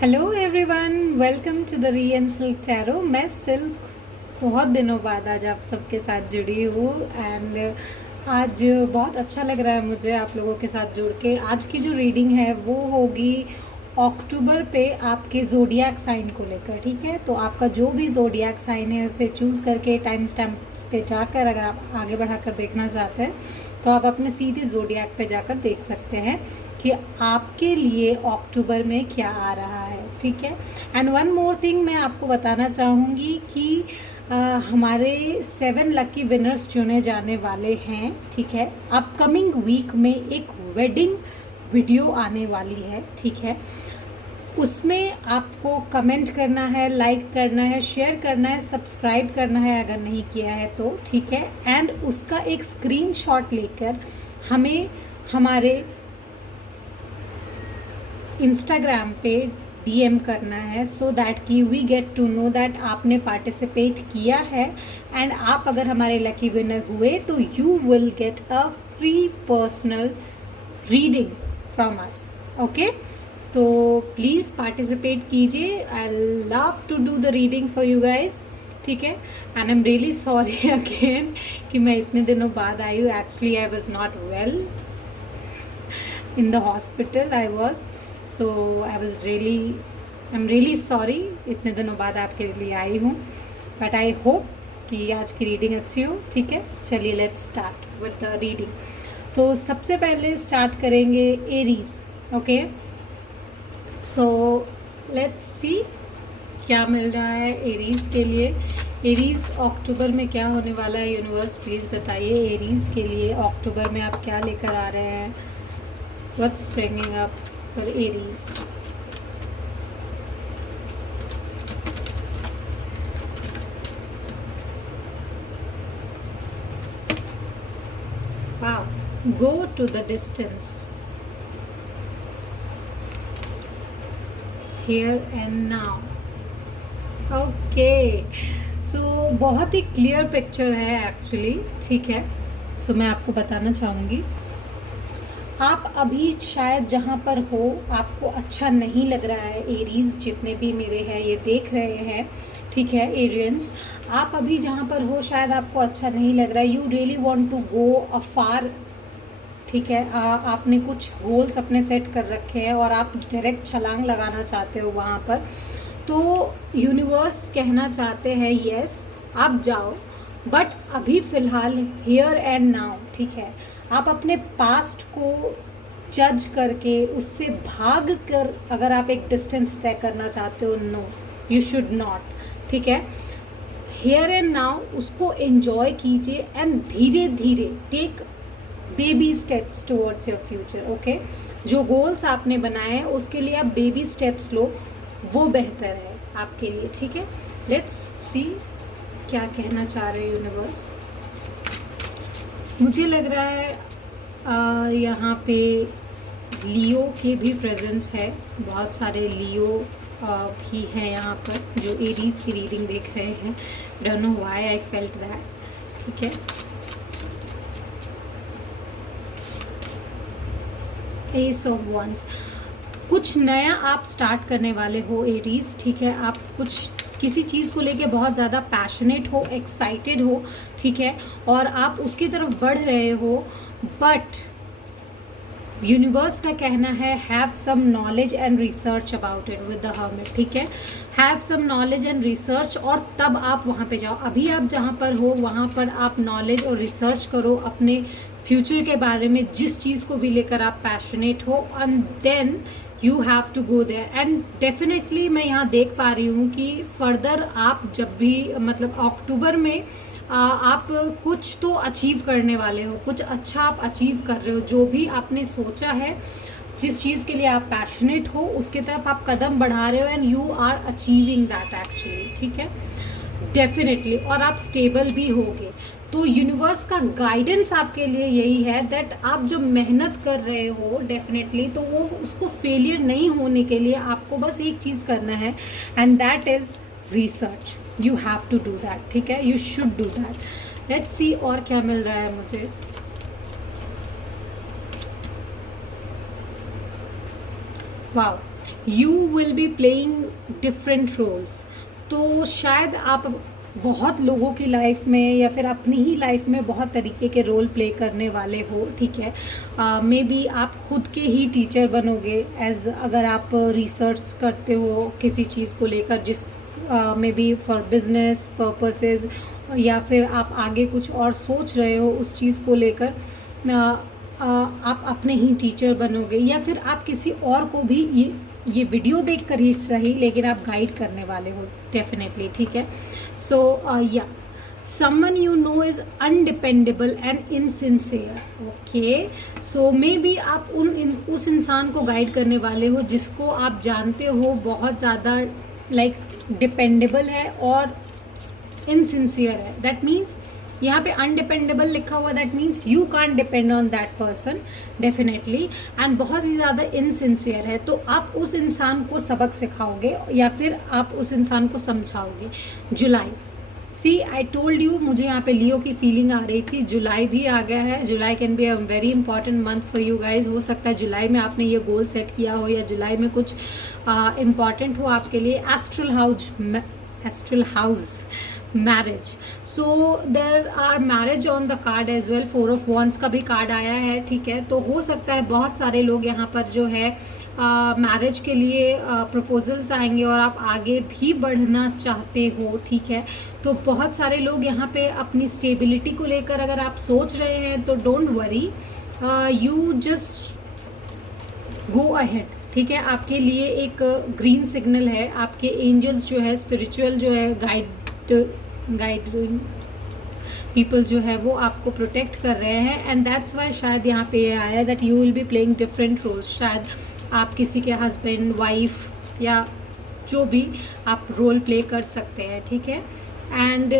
Hello everyone, welcome to the R and Silk tarot. मैं Silk बहुत दिनों बाद आज आप सबके साथ जुड़ी हूँ एंड आज बहुत अच्छा लग रहा है मुझे आप लोगों के साथ जुड़ के। आज की जो रीडिंग है वो होगी अक्टूबर पे आपके ज़ोडिएक साइन को लेकर। ठीक है, तो आपका जो भी ज़ोडिएक साइन है उसे चूज़ करके टाइम स्टैम्प पे जाकर अगर आप आगे बढ़ाकर देखना चाहते हैं तो आप अपने सीधे ज़ोडिएक पे जाकर देख सकते हैं कि आपके लिए अक्टूबर में क्या आ रहा है। ठीक है, एंड वन मोर थिंग मैं आपको बताना चाहूँगी कि हमारे 7 लकी विनर्स चुने जाने वाले हैं। ठीक है, अपकमिंग वीक में एक वेडिंग वीडियो आने वाली है। ठीक है, उसमें आपको कमेंट करना है, लाइक करना है, शेयर करना है, सब्सक्राइब करना है अगर नहीं किया है तो। ठीक है, एंड उसका एक स्क्रीनशॉट लेकर हमें हमारे इंस्टाग्राम पे डीएम करना है सो दैट कि we get to know that आपने पार्टिसिपेट किया है। एंड आप अगर हमारे लकी विनर हुए तो you will get a free personal reading from us. Okay, तो प्लीज़ पार्टिसिपेट कीजिए। I love to do the reading for you guys. ठीक है, and I am really sorry again कि मैं इतने दिनों बाद आई हूँ। Actually I was not well in the hospital I was, so I'm really sorry इतने दिनों बाद आपके लिए आई हूँ, बट आई होप कि आज की रीडिंग अच्छी हो। ठीक है, चलिए let's start with the reading. तो सबसे पहले स्टार्ट करेंगे Aries. Okay, so let's see क्या मिल रहा है एरीज के लिए। एरीज अक्टूबर में क्या होने वाला है, यूनिवर्स प्लीज़ बताइए एरीज के लिए अक्टूबर में आप क्या लेकर आ रहे हैं। What's bringing up for Aries? Wow, go to the distance. Here and now. Okay, so बहुत ही क्लियर पिक्चर है एक्चुअली। ठीक है, सो मैं आपको बताना चाहूँगी आप अभी शायद जहाँ पर हो आपको अच्छा नहीं लग रहा है। एरीज जितने भी मेरे हैं ये देख रहे हैं। ठीक है, एरियंस आप अभी जहाँ पर हो शायद आपको अच्छा नहीं लग रहा है। You really want to go afar. ठीक है, आपने कुछ गोल्स अपने सेट कर रखे हैं और आप डायरेक्ट छलांग लगाना चाहते हो वहाँ पर। तो यूनिवर्स कहना चाहते हैं यस आप जाओ, बट अभी फ़िलहाल हियर एंड नाउ। ठीक है, आप अपने पास्ट को जज करके उससे भाग कर अगर आप एक डिस्टेंस तय करना चाहते हो, नो यू शुड नॉट। ठीक है, हियर एंड नाउ उसको एंजॉय कीजिए एंड धीरे धीरे take baby steps towards your future. Okay, जो गोल्स आपने बनाए हैं उसके लिए आप बेबी स्टेप्स लो, वो बेहतर है आपके लिए। ठीक है, लेट्स सी क्या कहना चाह रहे हैं यूनिवर्स। मुझे लग रहा है यहाँ पे लियो की भी प्रेजेंस है। बहुत सारे लियो भी हैं यहाँ पर जो एरीज की रीडिंग देख रहे हैं। Don't know why I felt that. ठीक है, एस ऑफ वंस, कुछ नया आप स्टार्ट करने वाले हो एरीज। ठीक है, आप कुछ किसी चीज़ को लेके बहुत ज़्यादा पैशनेट हो, एक्साइटेड हो। ठीक है, और आप उसकी तरफ बढ़ रहे हो, बट यूनिवर्स का कहना है have some knowledge and research about it with the hermit. ठीक है, have some knowledge and research और तब आप वहाँ पे जाओ। अभी आप जहाँ पर हो वहाँ पर आप नॉलेज और रिसर्च करो अपने फ्यूचर के बारे में, जिस चीज़ को भी लेकर आप पैशनेट हो, and then you have to go there. And definitely मैं यहाँ देख पा रही हूँ कि फर्दर आप जब भी मतलब अक्टूबर में आप कुछ तो अचीव करने वाले हो, कुछ अच्छा आप अचीव कर रहे हो। जो भी आपने सोचा है, जिस चीज़ के लिए आप पैशनेट हो उसके तरफ आप कदम बढ़ा रहे हो and you are achieving that actually. ठीक है, डेफिनेटली, और आप स्टेबल भी होगे। तो यूनिवर्स का गाइडेंस आपके लिए यही है दैट आप जो मेहनत कर रहे हो डेफिनेटली तो वो उसको फेलियर नहीं होने के लिए आपको बस एक चीज़ करना है and that is research. You have to do that. ठीक है, you should do that. Let's see और क्या मिल रहा है मुझे। Wow, you will be playing different roles. तो शायद आप बहुत लोगों की लाइफ में या फिर अपनी ही लाइफ में बहुत तरीके के रोल प्ले करने वाले हो, ठीक है। मे बी आप खुद के ही टीचर बनोगे, एज अगर आप रिसर्च करते हो किसी चीज़ को लेकर, जिस may be for business purposes, या फिर आप आगे कुछ और सोच रहे हो उस चीज़ को लेकर, आप अपने ही टीचर बनोगे, या फिर आप किसी और को भी ये वीडियो देखकर ही सही, लेकिन आप गाइड करने वाले हो डेफिनेटली, ठीक है। सो या someone you know is undependable and insincere, okay, so maybe आप उस इंसान को गाइड करने वाले हो जिसको आप जानते हो बहुत ज़्यादा लाइक डिपेंडेबल है और इनसिंसियर है। दैट मीन्स यहाँ पे अनडिपेंडेबल लिखा हुआ, that means you can't depend on that person definitely, and बहुत ही ज़्यादा इनसिंसियर है। तो आप उस इंसान को सबक सिखाओगे या फिर आप उस इंसान को समझाओगे। जुलाई, सी आई टोल्ड यू, मुझे यहाँ पे लियो की फीलिंग आ रही थी। जुलाई भी आ गया है। July can be a very important month for you guys. हो सकता है जुलाई में आपने ये गोल सेट किया हो, या जुलाई में कुछ इम्पॉर्टेंट हो आपके लिए। Astral house marriage, so there are marriage on the card as well. 4 of wands का भी कार्ड आया है, ठीक है। तो हो सकता है बहुत सारे लोग यहाँ पर जो है मैरिज के लिए प्रपोजल्स आएंगे और आप आगे भी बढ़ना चाहते हो, ठीक है। तो बहुत सारे लोग यहाँ पे अपनी स्टेबिलिटी को लेकर अगर आप सोच रहे हैं तो don't worry, you just go ahead, ठीक है। आपके लिए एक ग्रीन सिग्नल है। आपके एंजल्स जो है, स्पिरिचुअल जो है, गाइडिंग पीपल जो है वो आपको प्रोटेक्ट कर रहे हैं, एंड दैट्स वाई शायद यहाँ पे ये आया that you will be playing different roles. शायद आप किसी के हस्बैंड, वाइफ या जो भी आप रोल प्ले कर सकते हैं, ठीक है। एंड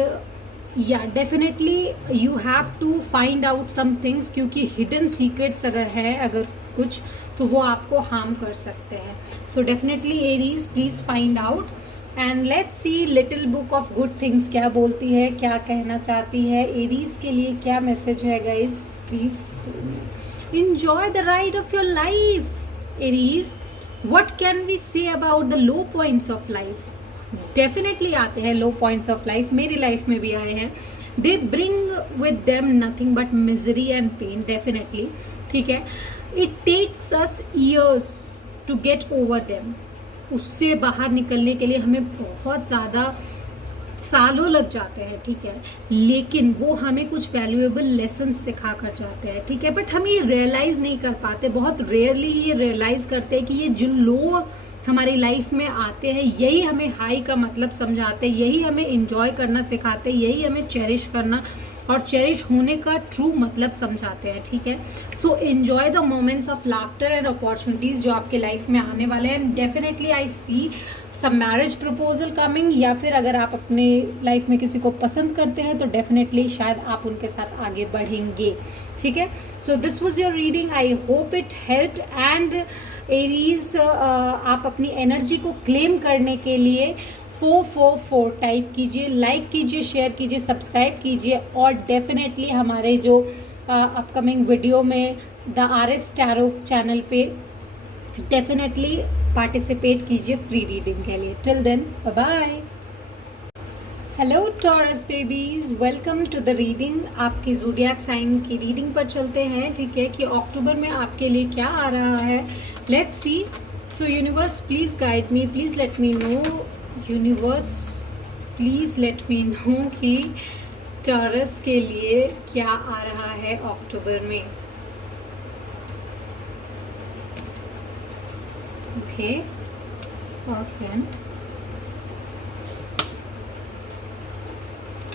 या definitely you have to find out some things, क्योंकि हिडन सीक्रेट्स अगर है, अगर कुछ, तो वो आपको हार्म कर सकते हैं। So definitely Aries, please find out and let's see little book of good things क्या बोलती है, क्या कहना चाहती है। एरीज के लिए क्या मैसेज है guys, please enjoy the ride of your life. Aries, what can we say about the low points of life? Definitely आते हैं लो पॉइंट्स ऑफ लाइफ, मेरी लाइफ में भी आए हैं। They bring with them nothing but misery and pain, definitely, ठीक है। It takes us years to get over them. उससे बाहर निकलने के लिए हमें बहुत ज़्यादा सालों लग जाते हैं, ठीक है, लेकिन वो हमें कुछ वैल्यूएबल लेसन सिखा कर जाते हैं, ठीक है। बट हम ये रियलाइज़ नहीं कर पाते, बहुत रेयरली ये रियलाइज़ करते हैं कि ये जो लो हमारी लाइफ में आते हैं यही हमें हाई का मतलब समझाते हैं, यही हमें इंजॉय करना सिखाते हैं, यही हमें चेरिश करना और चेरिश होने का ट्रू मतलब समझाते हैं, ठीक है। So enjoy the moments of laughter and opportunities जो आपके लाइफ में आने वाले हैं। Definitely I see some marriage proposal coming, या फिर अगर आप अपने लाइफ में किसी को पसंद करते हैं तो डेफिनेटली शायद आप उनके साथ आगे बढ़ेंगे, ठीक है। सो this was your reading, I hope it helped. And Aries, आप अपनी एनर्जी को क्लेम करने के लिए 444 टाइप कीजिए, लाइक कीजिए, शेयर कीजिए, सब्सक्राइब कीजिए, और डेफिनेटली हमारे जो अपकमिंग वीडियो में द RS टैरो चैनल पे डेफिनेटली पार्टिसिपेट कीजिए फ्री रीडिंग के लिए। Till then bye bye. Hello Taurus babies, welcome to the reading. आपके ज़ोडिएक साइन की रीडिंग पर चलते हैं, ठीक है, कि अक्टूबर में आपके लिए क्या आ रहा है। Let's see. So universe please guide me, please let me know, universe please let me know कि टॉरस के लिए क्या आ रहा है अक्टूबर में। Okay, perfect,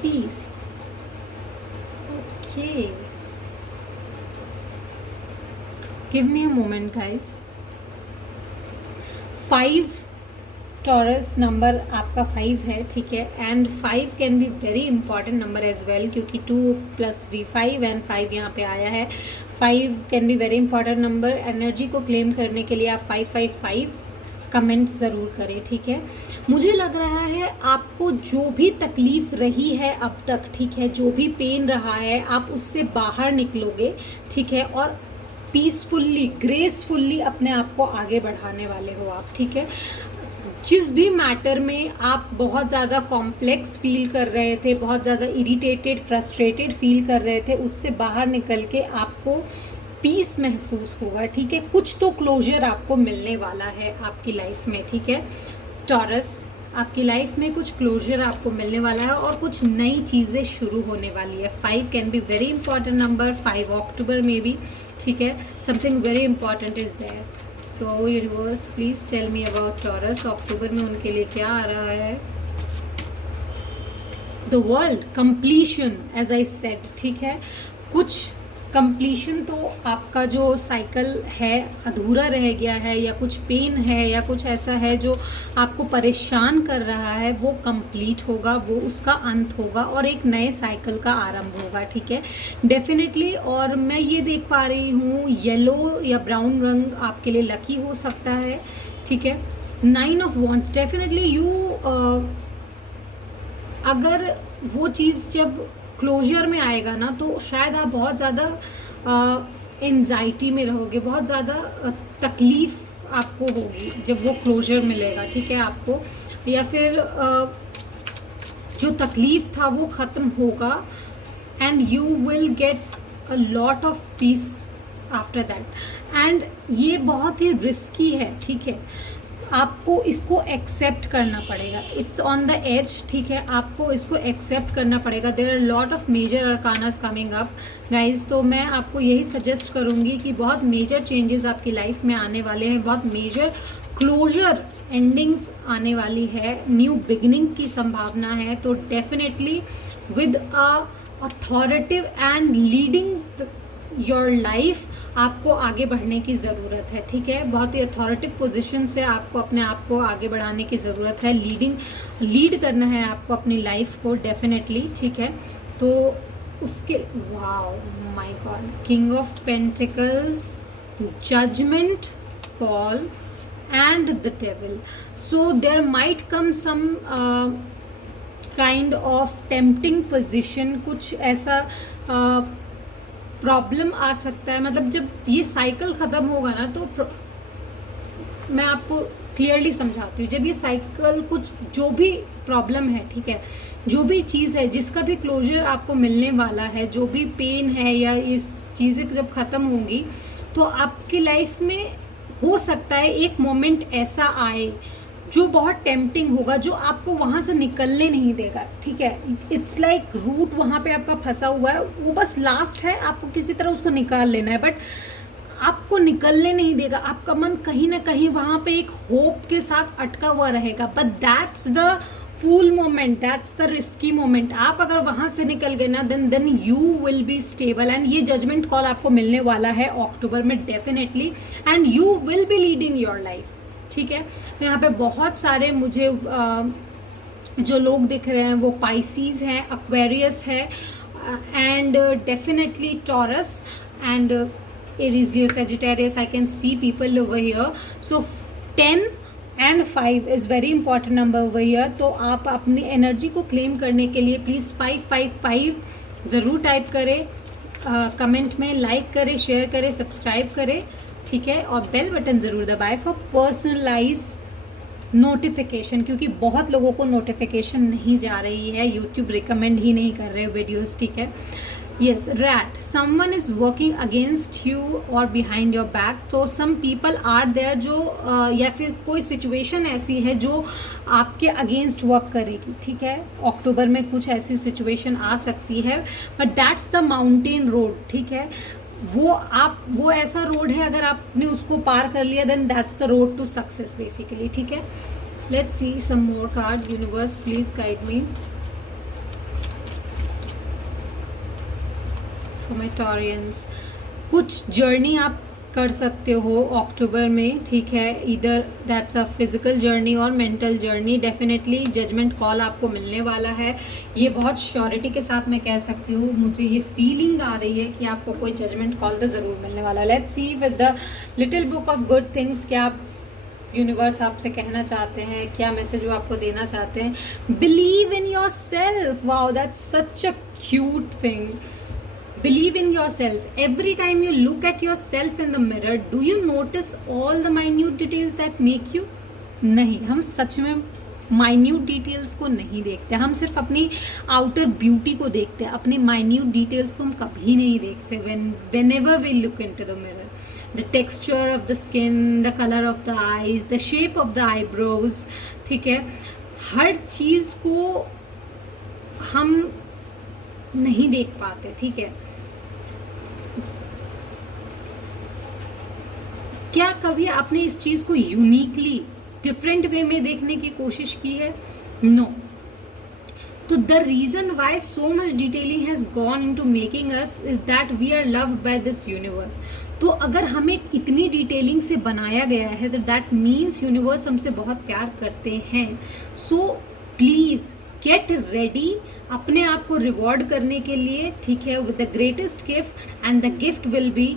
peace, okay, give me a moment guys. 5 Taurus number आपका 5 है, ठीक है, and 5 can be very important number as well, क्योंकि 2 + 3 5 एंड 5 यहाँ पे आया है। 5 can be very important number. Energy को क्लेम करने के लिए आप 555 कमेंट ज़रूर करें, ठीक है। मुझे लग रहा है आपको जो भी तकलीफ़ रही है अब तक, ठीक है, जो भी पेन रहा है, आप उससे बाहर निकलोगे, ठीक है, और पीसफुल्ली, ग्रेसफुल्ली अपने आप को आगे बढ़ाने वाले हो आप, ठीक है। जिस भी मैटर में आप बहुत ज़्यादा कॉम्प्लेक्स फील कर रहे थे, बहुत ज़्यादा इरिटेटेड, फ्रस्ट्रेटेड फील कर रहे थे, उससे बाहर निकल के आपको पीस महसूस होगा, ठीक है। कुछ तो क्लोजर आपको मिलने वाला है आपकी लाइफ में, ठीक है टॉरस। आपकी लाइफ में कुछ क्लोजर आपको मिलने वाला है और कुछ नई चीज़ें शुरू होने वाली है। 5 can be very important number, 5 October में भी, ठीक है। Something very important is there. So universe please tell me about Taurus, October में उनके लिए क्या आ रहा है। The world, completion, as I said, ठीक है। कुछ कंप्लीशन तो आपका जो साइकिल है अधूरा रह गया है, या कुछ पेन है, या कुछ ऐसा है जो आपको परेशान कर रहा है, वो कंप्लीट होगा, वो उसका अंत होगा और एक नए साइकिल का आरंभ होगा, ठीक है डेफिनेटली। और मैं ये देख पा रही हूँ येलो या ब्राउन रंग आपके लिए लकी हो सकता है, ठीक है। 9 ऑफ वॉन्ड्स, डेफिनेटली यू, अगर वो चीज़ जब क्लोजर में आएगा ना, तो शायद आप बहुत ज़्यादा एंजाइटी में रहोगे, बहुत ज़्यादा तकलीफ़ आपको होगी जब वो क्लोजर मिलेगा, ठीक है आपको। या फिर जो तकलीफ़ था वो ख़त्म होगा and you will get a lot of peace after that. And ये बहुत ही रिस्की है, ठीक है। आपको इसको एक्सेप्ट करना पड़ेगा, इट्स ऑन द एज, ठीक है। आपको इसको एक्सेप्ट करना पड़ेगा। There are lot of major arcanas coming up guys. तो मैं आपको यही सजेस्ट करूँगी कि बहुत मेजर चेंजेस आपकी लाइफ में आने वाले हैं, बहुत मेजर क्लोजर एंडिंग्स आने वाली है, न्यू बिगिनिंग की संभावना है। तो definitely with a authoritative and leading your life आपको आगे बढ़ने की ज़रूरत है, ठीक है। बहुत ही अथॉरिटिव पोजीशन से आपको अपने आप को आगे बढ़ाने की ज़रूरत है, लीड करना है आपको अपनी लाइफ को डेफिनेटली, ठीक है। तो उसके wow my god, king of pentacles, judgement call and the devil. So there might come some kind of tempting position, कुछ ऐसा प्रॉब्लम आ सकता है। मतलब जब ये साइकिल ख़त्म होगा ना, तो मैं आपको क्लियरली समझाती हूँ, जब ये साइकिल कुछ जो भी प्रॉब्लम है, ठीक है, जो भी चीज़ है जिसका भी क्लोजर आपको मिलने वाला है, जो भी पेन है या इस चीज़ें जब ख़त्म होंगी, तो आपकी लाइफ में हो सकता है एक मोमेंट ऐसा आए जो बहुत टेम्पटिंग होगा, जो आपको वहाँ से निकलने नहीं देगा, ठीक है। इट्स लाइक रूट वहाँ पे आपका फंसा हुआ है, वो बस लास्ट है, आपको किसी तरह उसको निकाल लेना है, बट आपको निकलने नहीं देगा। आपका मन कहीं ना कहीं वहाँ पे एक होप के साथ अटका हुआ रहेगा, but that's the fool moment, that's the risky moment. आप अगर वहाँ से निकल गए ना, then you will be stable. And ये जजमेंट कॉल आपको मिलने वाला है अक्टूबर में definitely, and you will be leading your life, ठीक है। यहाँ पे बहुत सारे मुझे जो लोग दिख रहे हैं वो पाइसीज हैं, एक्वेरियस है, and definitely taurus and Aries, Leo, Sagittarius. I can see people over here. So 10 and 5 is very important number over here. तो आप अपनी एनर्जी को क्लेम करने के लिए प्लीज़ 555 ज़रूर टाइप करें, कमेंट में लाइक करें, शेयर करें, सब्सक्राइब करें, ठीक है। और बेल बटन ज़रूर दबाएं फॉर पर्सनलाइज नोटिफिकेशन, क्योंकि बहुत लोगों को नोटिफिकेशन नहीं जा रही है, यूट्यूब रिकमेंड ही नहीं कर रहे वीडियोस, ठीक है। Yes, rat, someone is working against you और बिहाइंड योर बैक। तो सम पीपल आर देयर जो या फिर कोई सिचुएशन ऐसी है जो आपके अगेंस्ट वर्क करेगी, ठीक है। अक्टूबर में कुछ ऐसी सिचुएशन आ सकती है, but that's the mountain road, ठीक है। वो ऐसा रोड है, अगर आपने उसको पार कर लिया, then that's the road to success basically, ठीक है। Let's see some more card, universe please guide me for my Taureans. कुछ जर्नी आप कर सकते हो अक्टूबर में, ठीक है, इधर दैट्स अ फिजिकल जर्नी और mental journey. Definitely judgement call आपको मिलने वाला है, ये बहुत श्योरिटी के साथ मैं कह सकती हूँ, मुझे ये फीलिंग आ रही है कि आपको कोई जजमेंट कॉल तो ज़रूर मिलने वाला है। Let's see with the little book of good things, क्या यूनिवर्स आपसे कहना चाहते हैं, क्या मैसेज वो आपको देना चाहते हैं। Believe in your self, wow that's such a cute thing. Believe in yourself. Every time you look at yourself in the mirror, do you notice all the minute details that make you? नहीं, हम सच में minute details को नहीं देखते, हम सिर्फ अपनी outer beauty को देखते हैं, अपनी माइन्यूट डिटेल्स को हम कभी नहीं देखते. whenever we look into the mirror, the texture of the skin, the color of the eyes, the shape of the eyebrows, ठीक है, हर चीज़ को हम नहीं देख पाते. ठीक है, क्या कभी आपने इस चीज़ को यूनिकली डिफरेंट वे में देखने की कोशिश की है? नो. तो the reason why so much detailing has gone into making us is that we are loved by this universe. तो अगर हमें इतनी डिटेलिंग से बनाया गया है तो दैट मीन्स यूनिवर्स हमसे बहुत प्यार करते हैं. सो प्लीज़ गेट रेडी अपने आप को रिवॉर्ड करने के लिए. ठीक है, with the greatest gift, and the gift will be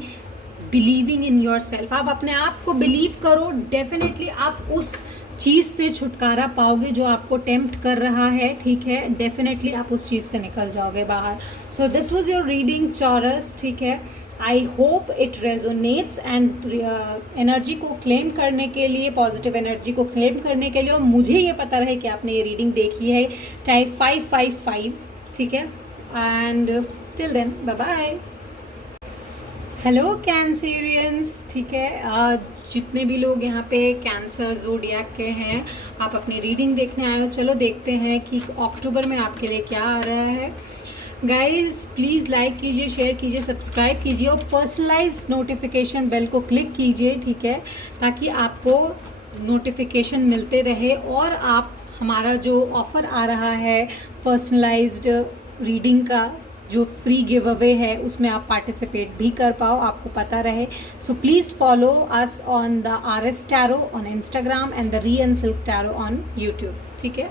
believing in your self. आप अपने आप को बिलीव करो, डेफिनेटली आप उस चीज़ से छुटकारा पाओगे जो आपको टेम्प्ट कर रहा है. ठीक है, डेफिनेटली आप उस चीज़ से निकल जाओगे बाहर. So this was your reading Taurus. ठीक है, I hope it resonates. And energy को क्लेम करने के लिए, पॉजिटिव एनर्जी को क्लेम करने के लिए, और मुझे ये पता रहे कि आपने ये रीडिंग देखी है, टाइप 555. ठीक है, and till then bye bye. Hello cancerians. ठीक है, जितने भी लोग यहाँ पे कैंसर ज़ोडिएक के हैं, आप अपनी रीडिंग देखने आए हो. चलो देखते हैं कि अक्टूबर में आपके लिए क्या आ रहा है. गाइस प्लीज़ लाइक कीजिए, शेयर कीजिए, सब्सक्राइब कीजिए और पर्सनलाइज नोटिफिकेशन बेल को क्लिक कीजिए. ठीक है, ताकि आपको नोटिफिकेशन मिलते रहे और आप हमारा जो ऑफ़र आ रहा है पर्सनलाइज्ड रीडिंग का, जो फ्री गिव अवे है, उसमें आप पार्टिसिपेट भी कर पाओ, आपको पता रहे. So please follow us on the RS Tarot on Instagram and the Ri and Silk Tarot on YouTube. ठीक है,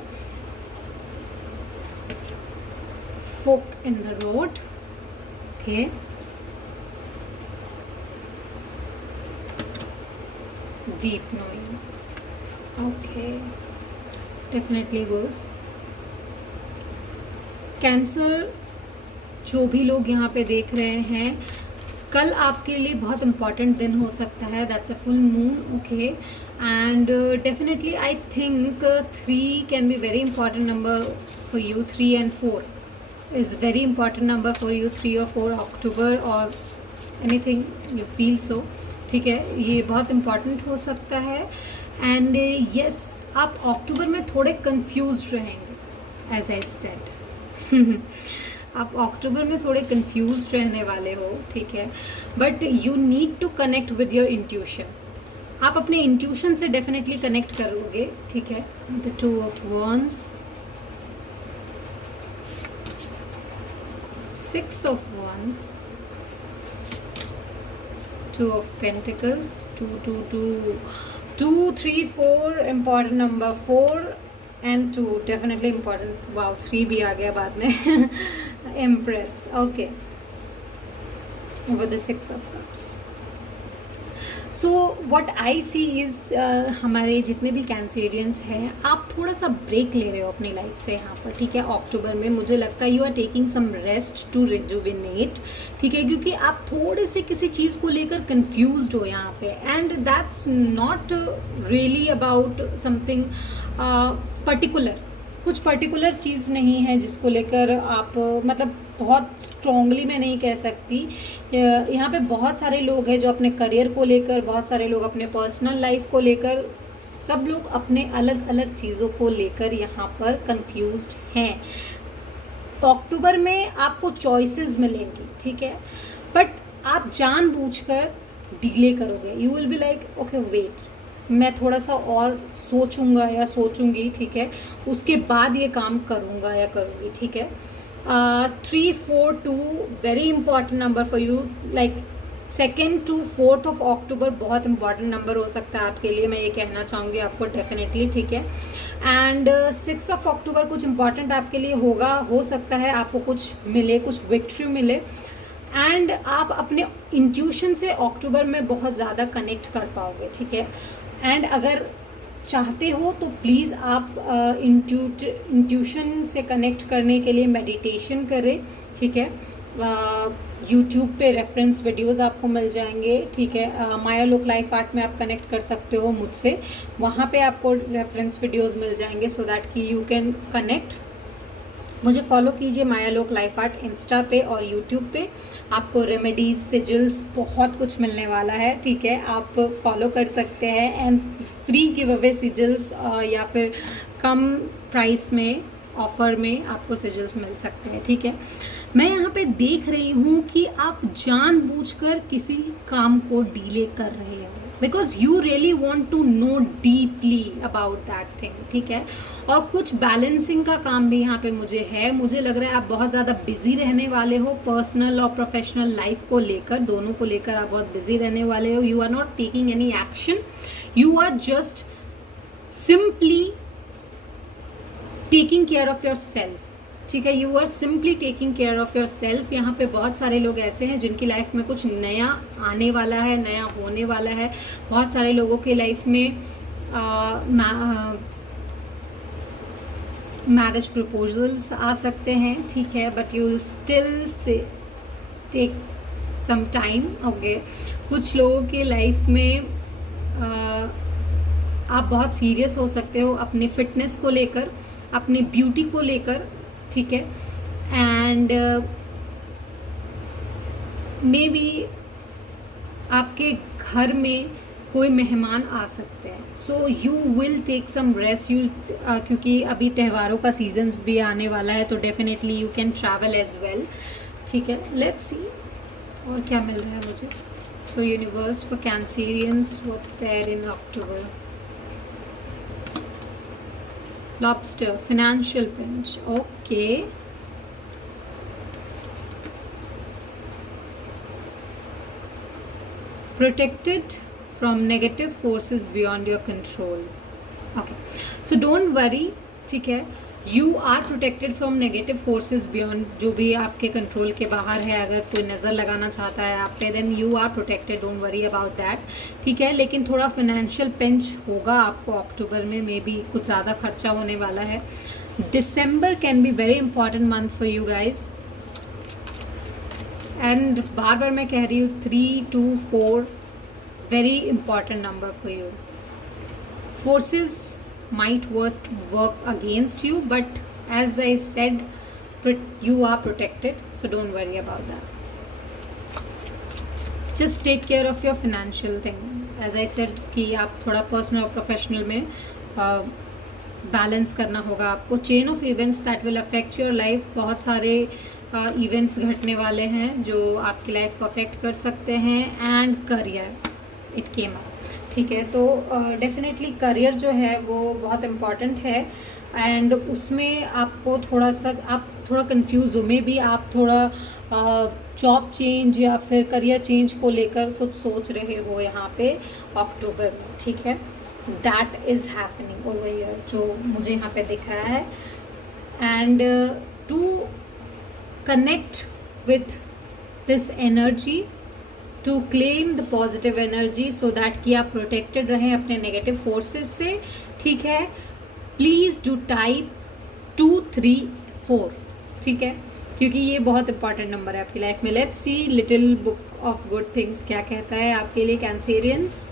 fork in the road. Okay, deep knowing. Okay, definitely goes. Cancer जो भी लोग यहाँ पे देख रहे हैं, कल आपके लिए बहुत इम्पॉर्टेंट दिन हो सकता है. That's a full moon. Okay, and definitely I think 3 can be very important number for you. 3 and 4 is very important number for you. 3 or 4 October or anything you feel so. ठीक है, ये बहुत important हो सकता है. And yes, आप अक्टूबर में थोड़े कंफ्यूज रहेंगे, एज आई सेड. आप अक्टूबर में थोड़े कंफ्यूज रहने वाले हो. ठीक है, but you need to connect with your intuition. आप अपने इंट्यूशन से डेफिनेटली कनेक्ट करोगे. ठीक है, the 2 of Wands, 6 of Wands, 2 of Pentacles, 2 2 2 2 3 4 important number. 4 and 2 definitely important. wow, 3 भी आ गया बाद में. Empress. okay, over the 6 of Cups. So what I see is, हमारे जितने भी कैंसेरियंस हैं, आप थोड़ा सा ब्रेक ले रहे हो अपनी लाइफ से यहाँ पर. ठीक है, अक्टूबर में मुझे लगता है you are taking some rest to rejuvenate. ठीक है, क्योंकि आप थोड़े से किसी चीज़ को लेकर कंफ्यूज्ड हो यहाँ पे, and that's not really about something particular. कुछ पर्टिकुलर चीज़ नहीं है जिसको लेकर आप, मतलब बहुत स्ट्रॉन्गली मैं नहीं कह सकती. यहाँ पे बहुत सारे लोग हैं जो अपने करियर को लेकर, बहुत सारे लोग अपने पर्सनल लाइफ को लेकर, सब लोग अपने अलग अलग चीज़ों को लेकर यहाँ पर कंफ्यूज्ड हैं. अक्टूबर में आपको चॉइसेस मिलेंगी. ठीक है, बट आप जानबूझकर डिले करोगे. You will be like okay wait, मैं थोड़ा सा और सोचूंगा या सोचूंगी. ठीक है, उसके बाद ये काम करूँगा या करूँगी. ठीक है, 3 4 2 very important number for you. Like 2nd to 4th of October बहुत इंपॉर्टेंट नंबर हो सकता है आपके लिए, मैं ये कहना चाहूँगी आपको डेफिनेटली. ठीक है, एंड 6 of October कुछ इंपॉर्टेंट आपके लिए होगा, हो सकता है आपको कुछ मिले, कुछ विक्ट्री मिले, एंड आप अपने इंट्यूशन से अक्टूबर में बहुत ज़्यादा कनेक्ट कर पाओगे. ठीक है, एंड अगर चाहते हो तो प्लीज़ आप इंट्यूशन से कनेक्ट करने के लिए मेडिटेशन करें. ठीक है, यूट्यूब पे रेफरेंस वीडियोस आपको मिल जाएंगे, ठीक है। माया लोक लाइफ आर्ट में आप कनेक्ट कर सकते हो मुझसे, वहाँ पे आपको रेफरेंस वीडियोस मिल जाएंगे सो दैट कि यू कैन कनेक्ट। मुझे फॉलो कीजिए माया लोक लाइफ आर्ट इंस्टा पे और यूट्यूब पे। आपको रेमेडीज, सिजल्स, बहुत कुछ मिलने वाला है, ठीक है। आप फॉलो कर सकते हैं एंड फ्री गिव अवे सिजल्स या फिर कम प्राइस में ऑफ़र में आपको सिजल्स मिल सकते हैं, ठीक है। मैं यहाँ पे देख रही हूँ कि आप जानबूझकर किसी काम को डिले कर रहे हो because you really want to know deeply about that thing, ठीक है। और कुछ बैलेंसिंग का काम भी यहाँ पे मुझे है। मुझे लग रहा है आप बहुत ज़्यादा बिजी रहने वाले हो, पर्सनल और प्रोफेशनल लाइफ को लेकर, दोनों को लेकर आप बहुत बिजी रहने वाले हो। You are not taking any action, you are just simply taking care of yourself, ठीक है। You are simply taking care of yourself. यहाँ पे बहुत सारे लोग ऐसे हैं जिनकी लाइफ में कुछ नया आने वाला है, नया होने वाला है। बहुत सारे लोगों के लाइफ में मैरिज प्रपोजल्स आ सकते हैं, ठीक है, but you will still say take some time, okay. कुछ लोगों के लाइफ में आप बहुत सीरियस हो सकते हो अपने फिटनेस को लेकर, अपनी ब्यूटी को लेकर, ठीक है। एंड मे बी आपके घर में कोई मेहमान आ सकते हैं, so you will take some rest. क्योंकि अभी त्योहारों का सीजन्स भी आने वाला है तो definitely you can travel as well, ठीक है। लेट्स सी और क्या मिल रहा है मुझे। So universe for Cancerians, what's there in October. Lobster, financial pinch, okay. Protected from negative forces beyond your control, okay. So don't worry, ठीक है। You are protected from negative forces beyond, जो भी आपके कंट्रोल के बाहर है। अगर कोई नज़र लगाना चाहता है आप पे, then you are protected, don't worry about that, ठीक है। लेकिन थोड़ा फाइनेंशियल पिंच होगा आपको अक्टूबर में, मे बी कुछ ज़्यादा खर्चा होने वाला है। December can be very important month for you guys. And बार बार मैं कह रही हूँ 3, 2, 4 very important number for you. Forces might work against you, but as I said, you are protected, so don't worry about that. Just take care of your financial thing. As I said कि आप थोड़ा personal और professional में balance करना होगा आपको। Chain of events that will affect your life, बहुत सारे इवेंट्स घटने वाले हैं जो आपकी लाइफ को अफेक्ट कर सकते हैं। And career, it came up, ठीक है। तो डेफिनेटली करियर जो है वो बहुत इम्पॉर्टेंट है एंड उसमें आपको थोड़ा सा, आप थोड़ा कंफ्यूज हो, मे बी आप थोड़ा जॉब चेंज या फिर करियर चेंज को लेकर कुछ सोच रहे हो यहाँ पे अक्टूबर में, ठीक है। That is happening over here, जो मुझे यहाँ पे दिख रहा है। And to connect with this energy, to claim the positive energy so that कि आप प्रोटेक्टेड रहें अपने नेगेटिव फोर्सेस से, ठीक है। प्लीज़ डू टाइप 2, 3, 4, ठीक है, क्योंकि ये बहुत इंपॉर्टेंट नंबर है आपकी लाइफ में। Let's see little book of good things क्या कहता है आपके लिए कैंसेरियंस।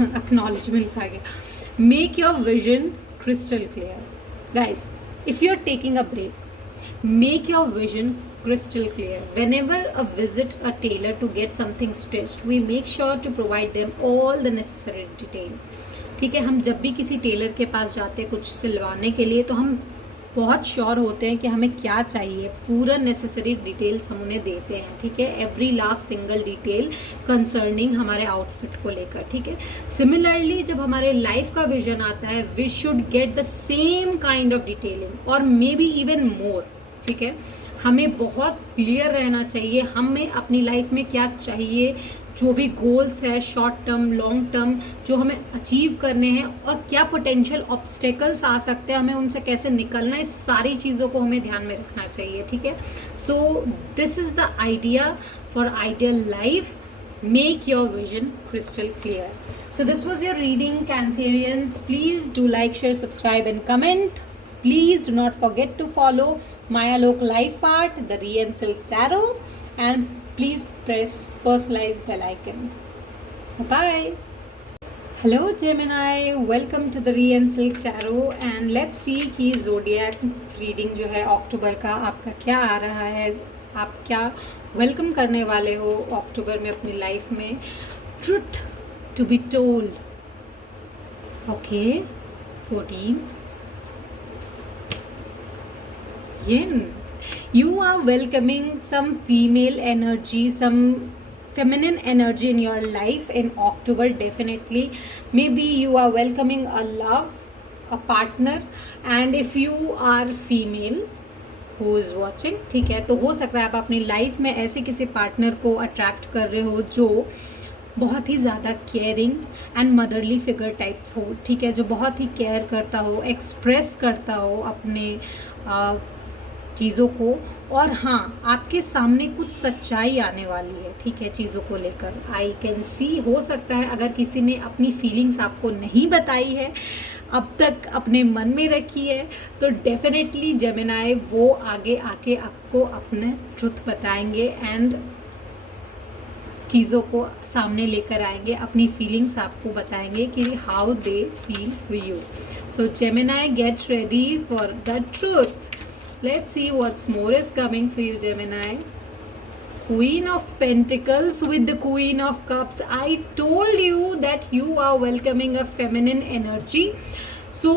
एक्नॉलेजमेंट्स आ गया। Make your vision crystal clear guys, if you are taking a break, make your vision crystal clear. Whenever a visit a tailor to get something stitched, we make sure to provide them all the necessary detail, ठीक है। हम जब भी किसी Taylor के पास जाते हैं कुछ सिलवाने के लिए, तो हम बहुत श्योर होते हैं कि हमें क्या चाहिए, पूरा नेसेसरी डिटेल्स हम उन्हें देते हैं, ठीक है। Every last single detail concerning हमारे आउटफिट को लेकर, ठीक है। सिमिलरली जब हमारे लाइफ का विजन आता है, we should get the same kind of detailing और मे बी इवन मोर, ठीक है। हमें बहुत क्लियर रहना चाहिए हमें अपनी लाइफ में क्या चाहिए, जो भी गोल्स है शॉर्ट टर्म लॉन्ग टर्म जो हमें अचीव करने हैं, और क्या पोटेंशियल ऑब्स्टेकल्स आ सकते हैं, हमें उनसे कैसे निकलना है, इस सारी चीज़ों को हमें ध्यान में रखना चाहिए, ठीक है। So this is the idea for ideal life. Make your vision crystal clear. So this was your reading, Cancerians. Please do like, share, subscribe and comment. Please do not forget to follow Maya Lok Life Art, the Rian Silk Tarot. and please press personalized bell icon. Bye. Hello Gemini, welcome to the Re and Silk Tarot and let's see कि zodiac reading जो है अक्टूबर का आपका क्या आ रहा है, आप क्या वेलकम करने वाले हो अक्टूबर में अपनी लाइफ में. Truth to be told. Okay 14 Yin. You are welcoming some female energy, some feminine energy in your life in October. Definitely, maybe you are welcoming a love, a partner, and if you are female who is watching, ठीक है, तो हो सकता है आप अपनी life में ऐसे किसी पार्टनर को अट्रैक्ट कर रहे हो जो बहुत ही ज़्यादा caring and motherly figure types हो. ठीक है, जो बहुत ही केयर करता हो, एक्सप्रेस करता हो अपने चीज़ों को. और हाँ, आपके सामने कुछ सच्चाई आने वाली है. ठीक है, चीज़ों को लेकर आई कैन सी. हो सकता है अगर किसी ने अपनी फीलिंग्स आपको नहीं बताई है, अब तक अपने मन में रखी है, तो डेफिनेटली जेमिनाई वो आगे आके आपको अपने ट्रुथ बताएंगे एंड चीज़ों को सामने लेकर आएंगे, अपनी फीलिंग्स आपको बताएंगे कि how they feel for you. So Gemini, gate ready for the truth. Let's see what's more is coming for you, Gemini. Queen of Pentacles with the Queen of Cups. I told you that you are welcoming a feminine energy. So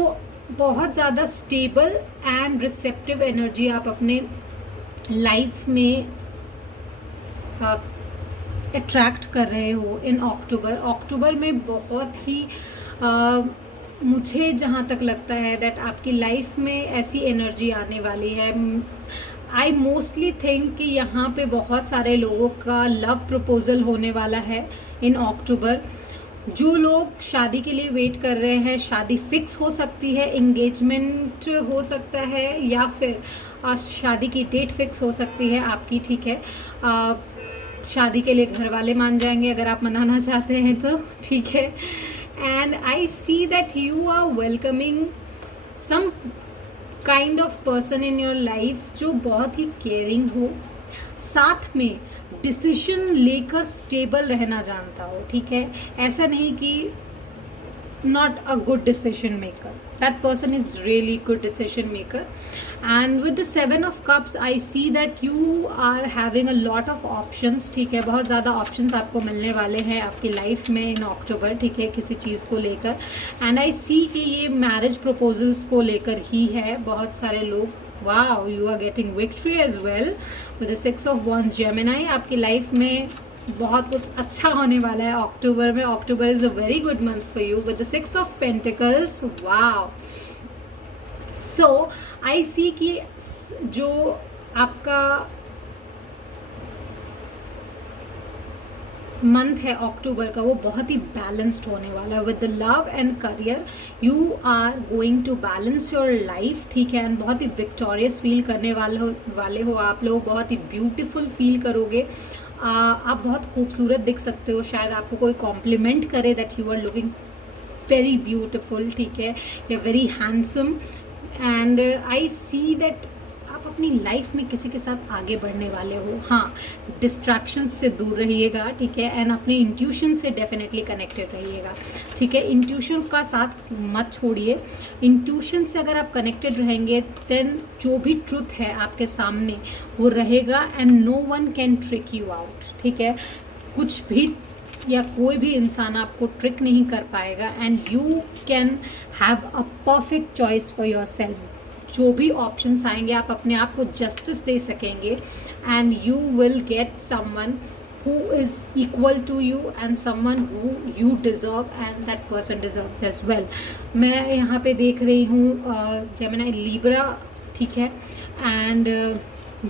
बहुत ज़्यादा stable and receptive energy आप अपने life में attract कर रहे हो in October. October में बहुत ही मुझे जहाँ तक लगता है दैट आपकी लाइफ में ऐसी एनर्जी आने वाली है. आई मोस्टली थिंक कि यहाँ पे बहुत सारे लोगों का लव प्रपोजल होने वाला है इन अक्टूबर. जो लोग शादी के लिए वेट कर रहे हैं, शादी फिक्स हो सकती है, एंगेजमेंट हो सकता है, या फिर शादी की डेट फिक्स हो सकती है आपकी. ठीक है, शादी के लिए घर वाले मान जाएंगे अगर आप मनाना चाहते हैं तो. ठीक है, and I see that you are welcoming some kind of person in your life जो बहुत ही caring हो, साथ में डिसीजन लेकर स्टेबल रहना जानता हो. ठीक है, ऐसा नहीं कि not a good decision maker. That person is really good decision maker. And with the 7 of Cups, I see that you are having a lot of options. ठीक है, बहुत ज़्यादा options आपको मिलने वाले हैं आपकी लाइफ में इन अक्टूबर. ठीक है, किसी चीज़ को लेकर. एंड आई सी कि ये मैरिज प्रपोजल्स को लेकर ही है. बहुत सारे लोग, wow, you are getting victory as well with the 6 of Wands. Gemini, आपकी लाइफ में बहुत कुछ अच्छा होने वाला है अक्टूबर में. October is a very good month for you with the 6 of Pentacles. Wow. So I see कि जो आपका मंथ है अक्टूबर का, वो बहुत ही बैलेंस्ड होने वाला है. With the love and career you are going to balance your life. ठीक है, एंड बहुत ही विक्टोरियस फील करने वाले हो आप लोग. बहुत ही ब्यूटीफुल फील करोगे. आप बहुत खूबसूरत दिख सकते हो. शायद आपको कोई कॉम्प्लीमेंट करे that you are looking very beautiful. ठीक है, you are very handsome. And I see that आप अपनी लाइफ में किसी के साथ आगे बढ़ने वाले हो. हाँ, डिस्ट्रैक्शंस से दूर रहिएगा. ठीक है, एंड अपने इंट्यूशन से डेफिनेटली कनेक्टेड रहिएगा. ठीक है, इंट्यूशन का साथ मत छोड़िए. इंट्यूशन से अगर आप कनेक्टेड रहेंगे देन जो भी ट्रुथ है आपके सामने वो रहेगा and no one can trick you out. ठीक है, कुछ भी या कोई भी इंसान आपको ट्रिक नहीं कर पाएगा and you can have a perfect choice for your self. जो भी ऑप्शंस आएंगे आप अपने आप को जस्टिस दे सकेंगे and you will get someone who is equal to you and someone who you deserve and that person deserves as well. मैं यहाँ पे देख रही हूँ जेमिनाई लिब्रा. ठीक है, एंड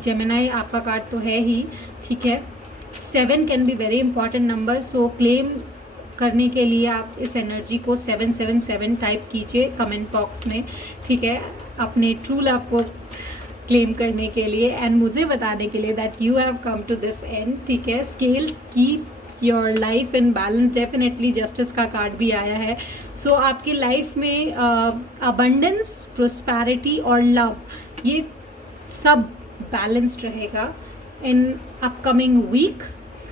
जेमिनाई आपका कार्ड तो है ही. ठीक है, 7 can be very important number. So claim करने के लिए आप इस एनर्जी को 777 टाइप कीजिए कमेंट बॉक्स में. ठीक है, अपने ट्रू लव को क्लेम करने के लिए एंड मुझे बताने के लिए that you have come to this end. ठीक है, scales keep your life in balance. Definitely justice का कार्ड भी आया है. सो आपकी लाइफ में अबंडेंस, प्रोस्पैरिटी और लव, ये सब बैलेंस्ड रहेगा. In upcoming week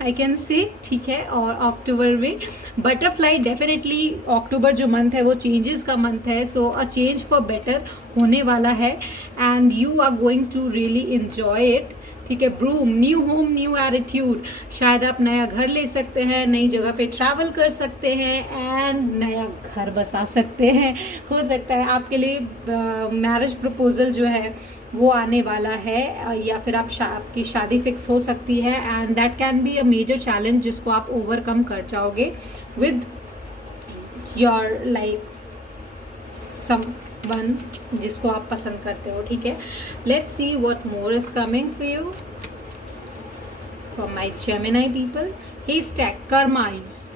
I can say, ठीक है। और अक्टूबर में बटरफ्लाई डेफिनेटली, अक्टूबर जो मंथ है वो चेंजेस का मंथ है, so a change for better होने वाला है and you are going to really enjoy it, ठीक है। Broom, new home new attitude, शायद आप नया घर ले सकते हैं, नई जगह पे ट्रैवल कर सकते हैं एंड नया घर बसा सकते हैं। हो सकता है आपके लिए मैरिज प्रपोजल जो है वो आने वाला है, या फिर आपकी शादी फिक्स हो सकती है and that can be a major challenge जिसको आप ओवरकम कर जाओगे विद योर लाइक समवन जिसको आप पसंद करते हो, ठीक है। Let's see what more is coming for you for my Gemini people. Hashtag karma,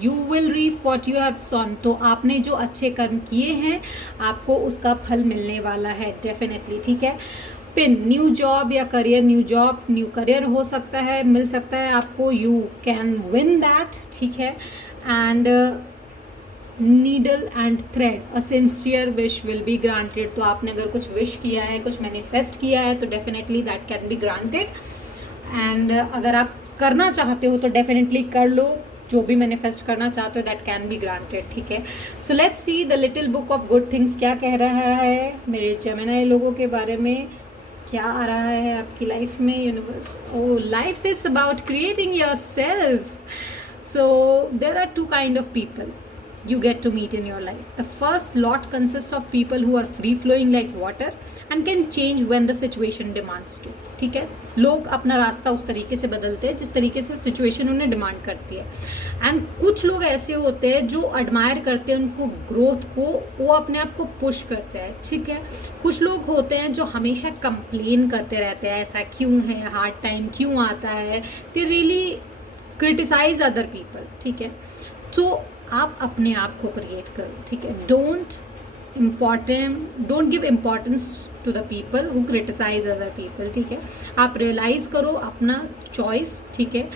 you will reap what you have sown. तो आपने जो अच्छे कर्म किए हैं आपको उसका फल मिलने वाला है डेफिनेटली, ठीक है। पिन, न्यू जॉब या career, new job new career हो सकता है, मिल सकता है आपको, यू कैन विन दैट, ठीक है। And needle and thread, a sincere wish will be granted. तो आपने अगर कुछ विश किया है, कुछ मैनिफेस्ट किया है तो definitely that can be granted. And अगर आप करना चाहते हो तो डेफिनेटली कर लो, जो भी मैनिफेस्ट करना चाहते हो दैट कैन बी ग्रांटेड, ठीक है। So let's see the little book of good things क्या कह रहा है मेरे जेमिनी लोगों के बारे में, क्या आ रहा है आपकी लाइफ में। Universe, o life is about creating yourself, so there are two kind of people you get to meet in your life. The first lot consists of people who are free flowing like water and can change when the situation demands to, ठीक है। लोग अपना रास्ता उस तरीके से बदलते हैं जिस तरीके से सिचुएशन उन्हें डिमांड करती है। एंड कुछ लोग ऐसे होते हैं जो एडमायर करते हैं उनको ग्रोथ को, वो अपने आप को पुश करते हैं, ठीक है। कुछ लोग होते हैं जो हमेशा कंप्लेन करते रहते हैं, ऐसा क्यों है, हार्ड टाइम क्यों आता है, they really criticise other people, ठीक है। तो आप अपने आप को क्रिएट करो, ठीक है। Don't give importance to the people who criticise other people, ठीक है। आप रियलाइज करो अपना चॉइस, ठीक है,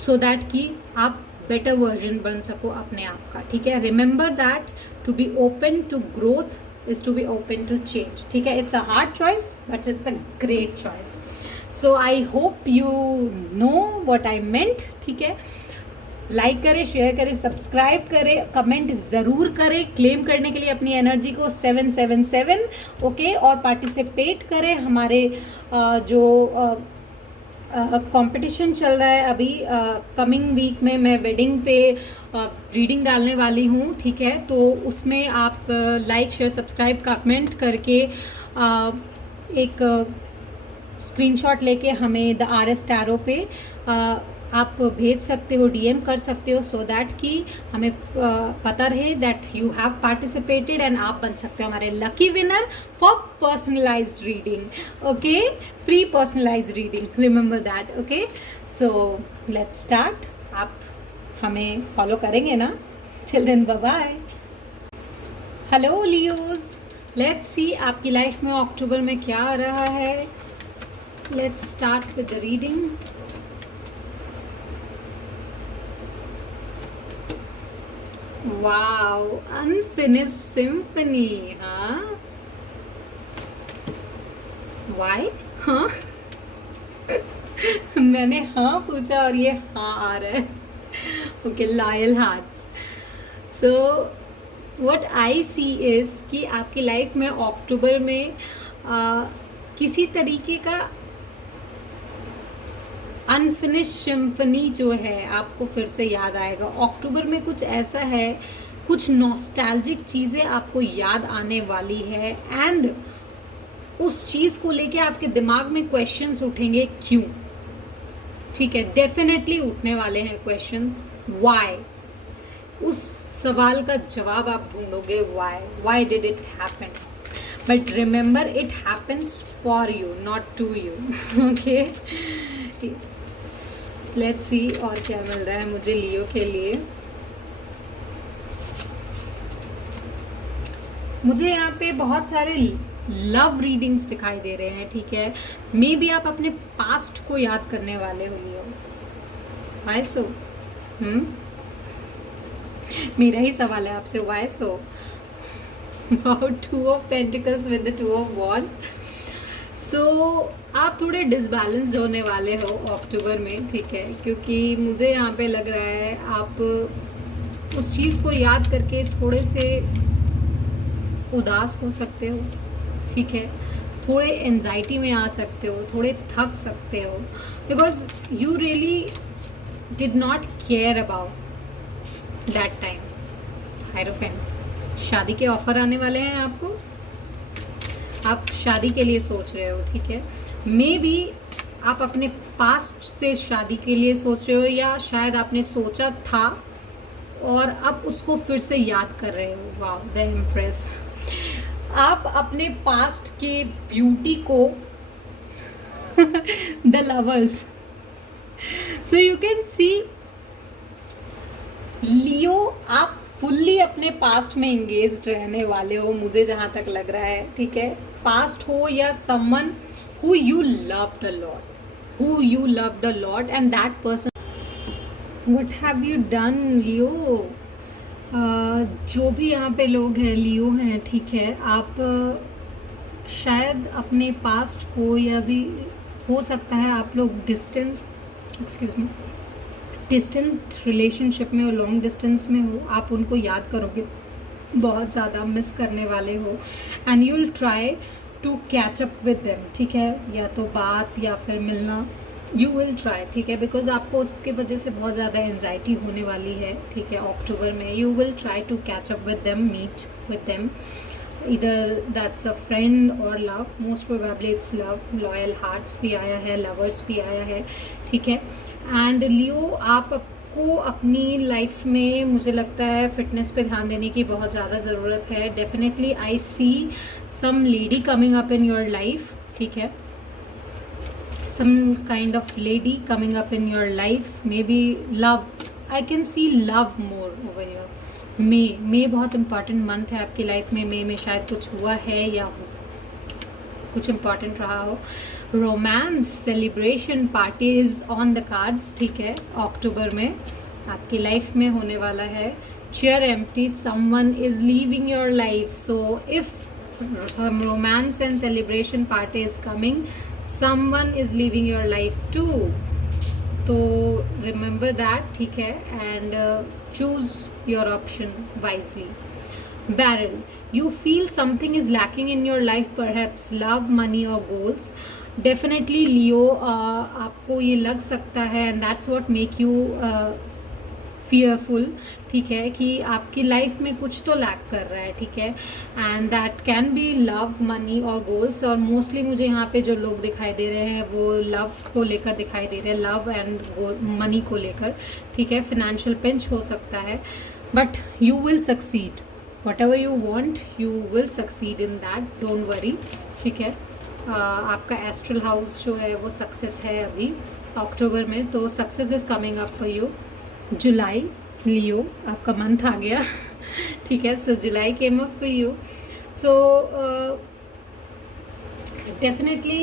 सो दैट कि आप बेटर वर्जन बन सको अपने आप का, ठीक है। Remember that to be open to growth is to be open to change, ठीक है। It's a hard choice but it's a great choice. So I hope you know what I meant, ठीक है। लाइक करें, share करें, subscribe करें, comment ज़रूर करें claim करने के लिए अपनी एनर्जी को 777, ओके। और पार्टिसिपेट करें हमारे जो कंपटीशन चल रहा है अभी। कमिंग वीक में मैं वेडिंग पे रीडिंग डालने वाली हूँ, ठीक है। तो उसमें आप लाइक शेयर सब्सक्राइब कमेंट करके एक स्क्रीनशॉट लेके हमें द RS टैरो पे आप भेज सकते हो, DM कर सकते हो, सो दैट कि हमें पता रहे that you have participated and आप बन सकते हो हमारे lucky winner for personalised reading, okay. Free personalised reading, remember that, okay. So let's start. आप हमें फॉलो करेंगे ना? Till then bye bye. Hello Leos, let's see आपकी लाइफ में अक्टूबर में क्या आ रहा है। Let's start with the reading. Wow, unfinished symphony, हाँ? Why? हाँ? मैंने हाँ पूछा और ये हाँ आ रहा है। Okay, loyal hearts. So, what I see is कि आपकी लाइफ में अक्टूबर में किसी तरीके का अनफिनिश सिम्फनी जो है आपको फिर से याद आएगा। अक्टूबर में कुछ ऐसा है, कुछ नॉस्टैल्जिक चीज़ें आपको याद आने वाली है एंड उस चीज़ को लेके आपके दिमाग में क्वेश्चंस उठेंगे, क्यों, ठीक है। डेफिनेटली उठने वाले हैं क्वेश्चन, व्हाई। उस सवाल का जवाब आप ढूंढोगे, why did it happen, but remember it happens for you not to you, okay. Let's see और क्या मिल रहा है मुझे लियो के लिए। मुझे यहाँ पे बहुत सारे लव रीडिंग्स दिखाई दे रहे हैं, ठीक है। मे बी आप अपने पास्ट को याद करने वाले हो लियो। वाई सो? मेरा ही सवाल है आपसे, why so? About 2 of Pentacles with the 2 of Wands. So आप थोड़े डिसबैलेंस्ड होने वाले हो अक्टूबर में, ठीक है, क्योंकि मुझे यहाँ पे लग रहा है आप उस चीज़ को याद करके थोड़े से उदास हो सकते हो, ठीक है, थोड़े एंजाइटी में आ सकते हो, थोड़े थक सकते हो, because you really did not care about that time. Hierophant, शादी के ऑफर आने वाले हैं आपको, आप शादी के लिए सोच रहे हो, ठीक है, मे बी आप अपने पास्ट से शादी के लिए सोच रहे हो, या शायद आपने सोचा था और अब उसको फिर से याद कर रहे हो। Wow, the empress. आप अपने पास्ट के ब्यूटी को the lovers, so you can see Leo, आप फुल्ली अपने पास्ट में इंगेज्ड रहने वाले हो, मुझे जहाँ तक लग रहा है, ठीक है, पास्ट हो या someone who you loved a lot and that person, what have you done लियो। जो भी यहाँ पे लोग हैं लियो हैं, ठीक है, आप शायद अपने पास्ट को, या भी हो सकता है आप लोग डिस्टेंस रिलेशनशिप में हो, लॉन्ग डिस्टेंस में हो, आप उनको याद करोगे, बहुत ज़्यादा मिस करने वाले हो, and you will try to catch up with them, ठीक है, या तो बात या फिर मिलना, यू विल ट्राई, ठीक है, बिकॉज आपको उसकी वजह से बहुत ज़्यादा एनजाइटी होने वाली है, ठीक है, अक्टूबर में। You will try to catch up with them, meet with them, इधर दैट्स अ फ्रेंड और love, most probably it's love. Loyal hearts भी आया है, लवर्स भी आया है, ठीक है। एंड लियो, आपको अपनी लाइफ में मुझे लगता है फिटनेस पे ध्यान देने की बहुत ज़्यादा ज़रूरत है। Definitely I see some lady coming up in your life, ठीक है, some kind of lady coming up in your life, maybe love, I can see love more over here। मे बहुत इम्पॉर्टेंट मंथ है आपकी लाइफ में, मे में शायद कुछ हुआ है या कुछ इम्पॉर्टेंट रहा हो। Romance, celebration, party is on the cards, ठीक है, अक्टूबर में आपकी लाइफ में होने वाला है। Chair empty, someone is leaving your life, so if some romance and celebration party is coming, someone is leaving your life too, तो remember that, ठीक है, and choose your option wisely। Barrel, you feel something is lacking in your life, perhaps love, money or goals। Definitely Leo, आपको ये लग सकता है, and that's what make you fearful, ठीक है, कि आपकी लाइफ में कुछ तो लैक कर रहा है, ठीक है, and that can B love, money और गोल्स। और मोस्टली मुझे यहाँ पे जो लोग दिखाई दे रहे हैं वो लव को लेकर दिखाई दे रहे हैं, लव एंड मनी को लेकर, ठीक है। फिनेंशियल पिंच हो सकता है, but you will succeed, what ever you want you will succeed in that, don't worry, ठीक है। आपका एस्ट्रल हाउस जो है वो सक्सेस है अभी अक्टूबर में, तो success is coming up for you. July, Leo, आपका मंथ आ गया, ठीक है, so July came up for you, so definitely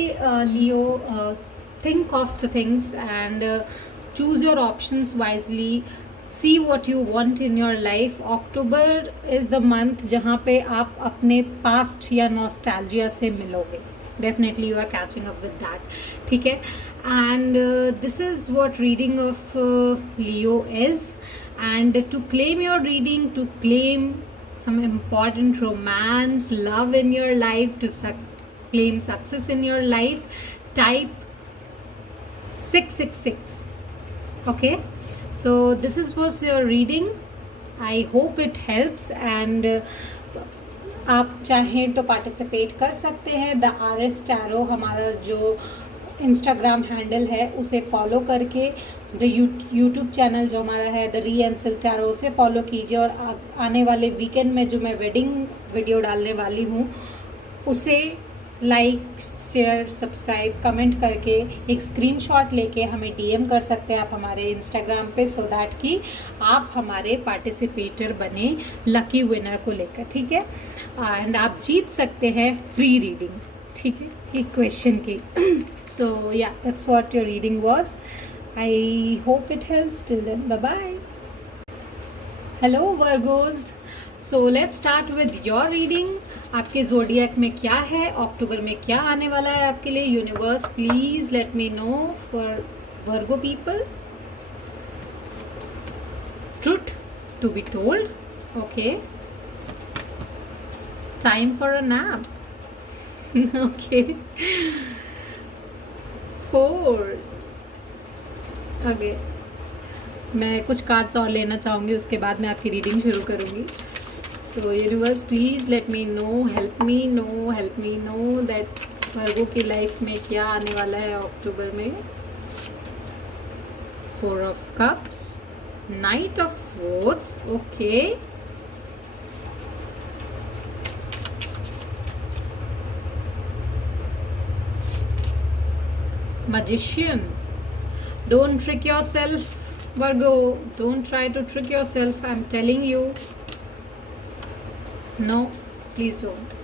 Leo, think of the things and choose your options wisely, see what you want in your life। October is the month जहाँ पे आप अपने past या nostalgia से मिलोगे, definitely you are catching up with that, ठीक है। and this is what reading of Leo is, and to claim your reading, to claim some important romance, love in your life, to claim success in your life, type 666, okay। so this was your reading, I hope it helps, and आप चाहें तो participate कर सकते हैं। The RS tarot हमारा जो Instagram handle है उसे फॉलो करके, द यूट्यूब चैनल जो हमारा है द री एंसल टैरो उसे फॉलो कीजिए, और आने वाले वीकेंड में जो मैं वेडिंग वीडियो डालने वाली हूँ उसे लाइक, शेयर, सब्सक्राइब, कमेंट करके एक स्क्रीनशॉट लेके हमें DM कर सकते हैं आप हमारे इंस्टाग्राम पे, सो दैट कि आप हमारे पार्टिसिपेटर बने लकी विनर को लेकर, ठीक है। एंड आप जीत सकते हैं फ्री रीडिंग, ठीक है, एक क्वेश्चन की। So yeah, that's what your reading was. I hope it helps. Till then, bye bye. Hello Virgos, so let's start with your reading। आपके ज़ोडिएक में क्या है, अक्टूबर में क्या आने वाला है आपके लिए। Universe please let me know for Virgo people. Truth to be told, okay. Time for a nap, okay. 4, okay. मैं कुछ कार्ड्स और लेना चाहूँगी, उसके बाद मैं आपकी रीडिंग शुरू करूँगी। So universe please let me know, help me know that Virgo की लाइफ में क्या आने वाला है अक्टूबर में। 4 of cups, night of swords, okay. Magician, don't trick yourself, Virgo. Don't try to trick yourself. I'm telling you. No, please don't.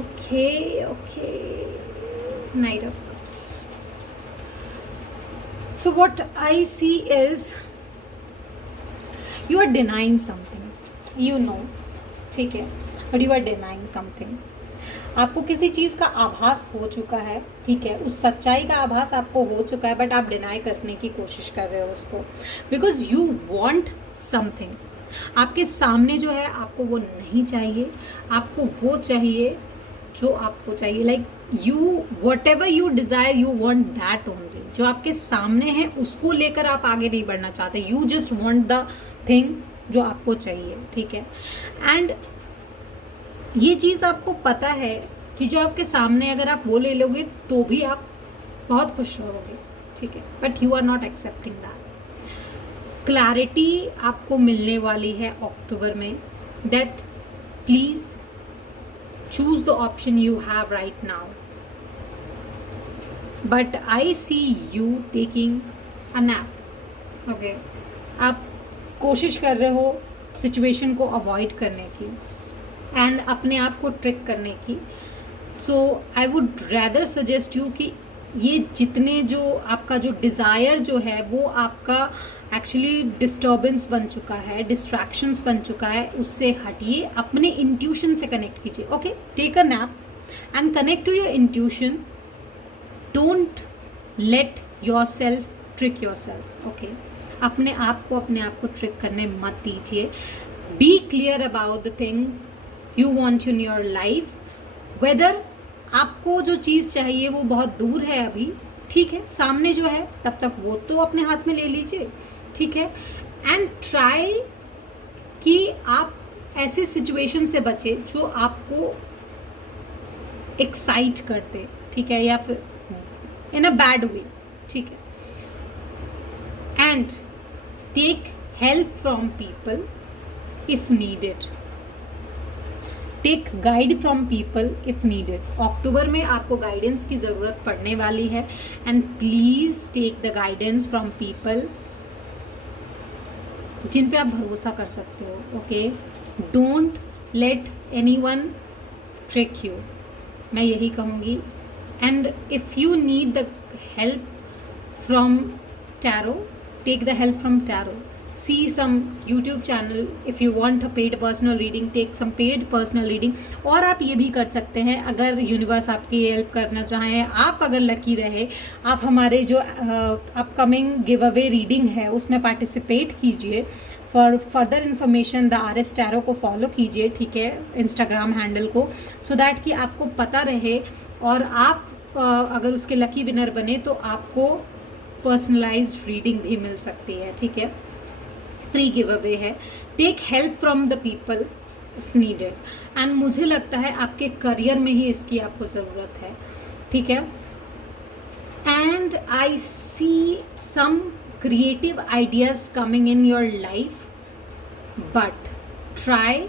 Okay. Knight of Cups. So what I see is you are denying something. You know, ठीक है, but you are denying something. आपको किसी चीज़ का आभास हो चुका है, ठीक है, उस सच्चाई का आभास आपको हो चुका है, बट आप डिनाई करने की कोशिश कर रहे हो उसको, बिकॉज यू वॉन्ट समथिंग। आपके सामने जो है आपको वो नहीं चाहिए, आपको वो चाहिए जो आपको चाहिए। Like you what ever you desire you want that only. जो आपके सामने है उसको लेकर आप आगे नहीं बढ़ना चाहते, you just want the thing जो आपको चाहिए, ठीक है। एंड ये चीज़ आपको पता है कि जो आपके सामने अगर आप वो ले लोगे तो भी आप बहुत खुश रहोगे, ठीक है, but you are not accepting that. Clarity आपको मिलने वाली है अक्टूबर में, that please choose the option you have right now, but I see you taking a nap, okay. आप कोशिश कर रहे हो सिचुएशन को अवॉइड करने की एंड अपने आप को ट्रिक करने की। So I would rather suggest you कि ये जितने जो आपका जो डिज़ायर जो है वो आपका एक्चुअली डिस्टर्बेंस बन चुका है, डिस्ट्रैक्शंस बन चुका है, उससे हटिए, अपने इंट्यूशन से कनेक्ट कीजिए, okay. Take a nap and connect to your intuition. Don't let yourself trick yourself, okay. अपने आप को ट्रिक करने मत दीजिए। Be clear about the thing you want in your life. Whether आपको जो चीज़ चाहिए वो बहुत दूर है अभी, ठीक है, सामने जो है तब तक वो तो अपने हाथ में ले लीजिए, ठीक है। एंड ट्राई कि आप ऐसे सिचुएशन से बचे जो आपको एक्साइट करते, ठीक है, या फिर इन अ बैड वे, ठीक है। And take help from people if needed, take guide from people if needed. October में आपको गाइडेंस की ज़रूरत पड़ने वाली है and please take the guidance from people जिन पे आप भरोसा कर सकते हो, okay. Don't let any one trick you, मैं यही कहूँगी। And if you need the help from tarot, take the help from tarot. See some YouTube channel if you want a paid personal reading, take some paid personal reading. और आप ये भी कर सकते हैं, अगर यूनिवर्स आपकी हेल्प करना चाहें, आप अगर लकी रहे, आप हमारे जो अपकमिंग गिव अवे रीडिंग है उसमें पार्टिसिपेट कीजिए। For further information the RS tarot को फॉलो कीजिए, ठीक है, इंस्टाग्राम हैंडल को, सो दैट कि आपको पता रहे और आप अगर उसके लकी विनर बने तो आपको पर्सनलाइज्ड रीडिंग भी मिल सकती है, ठीक है। फ्री गिव अवे है। Take help from the people if needed. And मुझे लगता है आपके करियर में ही इसकी आपको ज़रूरत है, ठीक है। And I see some creative ideas coming in your life, but try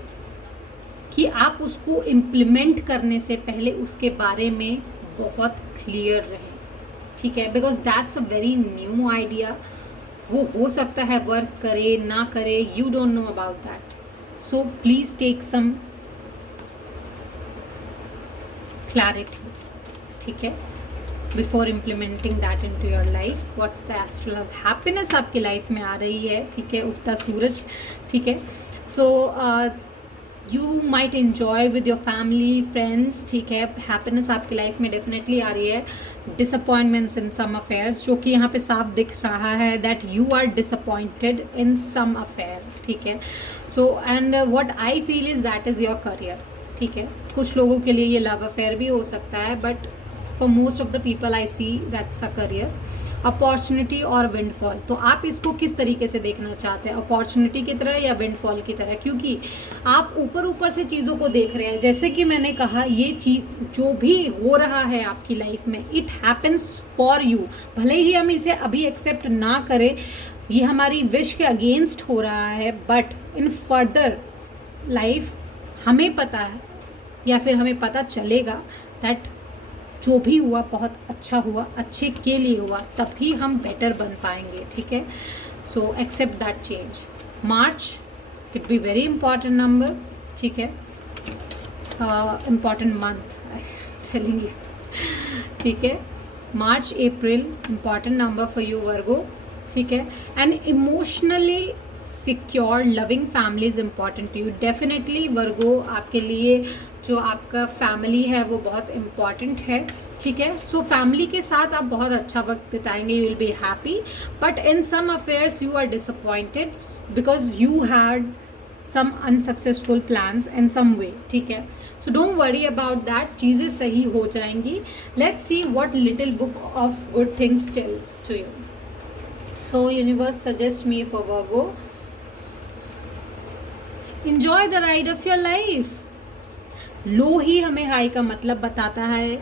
कि आप उसको इम्प्लीमेंट करने से पहले उसके बारे में बहुत क्लियर रहें, ठीक है, because that's a very new idea. वो हो सकता है वर्क करे ना करे, you don't know about that. So please take some clarity, ठीक है। Before implementing that in to your life. What's the astrology happiness आपकी लाइफ में आ रही है, ठीक है, उगता सूरज, ठीक है. So you might enjoy with your family friends, ठीक है. हैप्पीनेस आपकी लाइफ में डेफिनेटली आ रही है. डिसअपॉइंटमेंट्स इन सम अफेयर्स, जो कि यहाँ पे साफ दिख रहा है that you are disappointed in some affair, ठीक है. So and what I feel is that is your career, ठीक है. कुछ लोगों के लिए ये लव अफेयर भी हो सकता है, but for most of the people I see that's a career. Opportunity और विंडफॉल, तो आप इसको किस तरीके से देखना चाहते हैं, अपॉर्चुनिटी की तरह या विंडफॉल की तरह, क्योंकि आप ऊपर ऊपर से चीज़ों को देख रहे हैं. जैसे कि मैंने कहा, ये चीज़ जो भी हो रहा है आपकी लाइफ में, इट हैपन्स फॉर यू. भले ही हम इसे अभी एक्सेप्ट ना करें, ये हमारी विश के अगेंस्ट हो रहा है, बट इन फर्दर लाइफ हमें पता है या फिर हमें पता चलेगा दैट जो भी हुआ बहुत अच्छा हुआ, अच्छे के लिए हुआ, तभी हम बेटर बन पाएंगे, ठीक है. So accept that change. March it be very important number, ठीक है, इम्पॉर्टेंट मंथ टेलिंग यू, ठीक है. March April important number for you Virgo, ठीक है. And emotionally secure loving family is important to you. Definitely Virgo, आपके लिए जो आपका फैमिली है वो बहुत इम्पॉर्टेंट है, ठीक है. सो फैमिली के साथ आप बहुत अच्छा वक्त बिताएंगे, you will be happy, but in some affairs you are disappointed because you had some unsuccessful plans in some way, ठीक है. So don't worry about that, चीज़ें सही हो जाएंगी. Let's see what little book of good things tell to you. So universe suggest me for Virgo, enjoy the ride of your life. लो ही हमें हाई का मतलब बताता है.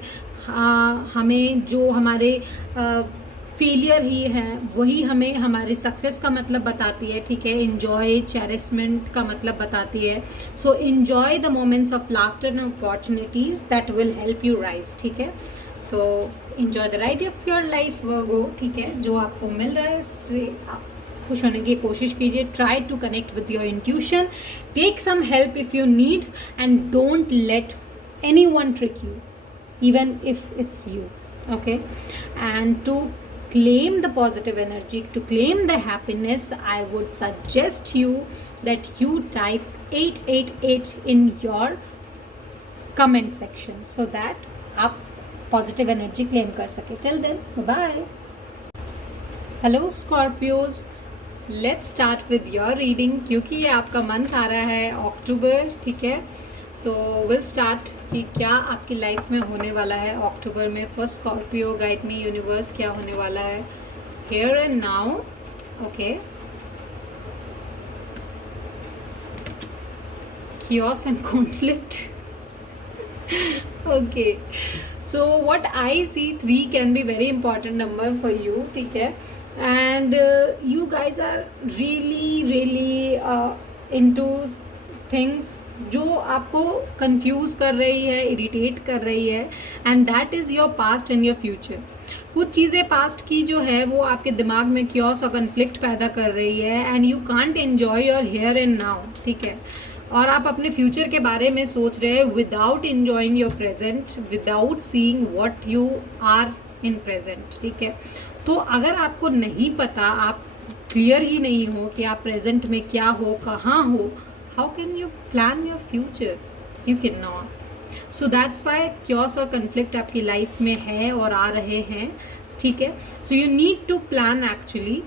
हाँ, हमें जो हमारे फेलियर ही है वही हमें हमारे सक्सेस का मतलब बताती है, ठीक है. इन्जॉय चेरिशमेंट का मतलब बताती है. So enjoy the moments of laughter and opportunities that will help you rise, ठीक है. So enjoy the ride of your life Virgo, ठीक है. जो आपको मिल रहा है उससे आप खुश होने की कोशिश कीजिए. Try to connect with your intuition, take some help if you need, and don't let any one trick you, even if it's you, okay. And to claim the positive energy, to claim the happiness, I would suggest you that you type 888 in your comment section so that आप positive energy claim कर सके. Till then, bye. Hello Scorpios, let's start with your reading. क्योंकि ये आपका month आ रहा है अक्टूबर, ठीक है. सो विल स्टार्ट कि क्या आपकी लाइफ में होने वाला है अक्टूबर में. First Scorpio, guide me universe, क्या होने वाला है here and now, okay. chaos and conflict. Okay, so what I see, 3 can be very important number for you, ठीक है. And you guys are really into things जो आपको confuse कर रही है, इरिटेट कर रही है, and that is your past and your future. कुछ चीज़ें पास्ट की जो है वो आपके दिमाग में क्योस और कन्फ्लिक्ट पैदा कर रही है, and you can't enjoy your here and now, ठीक है. और आप अपने फ्यूचर के बारे में सोच रहे हैं without enjoying your present, without seeing what you are in present, ठीक है. तो अगर आपको नहीं पता, आप क्लियर ही नहीं हो कि आप प्रेजेंट में क्या हो, कहाँ हो, how can you plan your future? You cannot. So that's why chaos और conflict आपकी लाइफ में है और आ रहे हैं, ठीक है. So you need to plan actually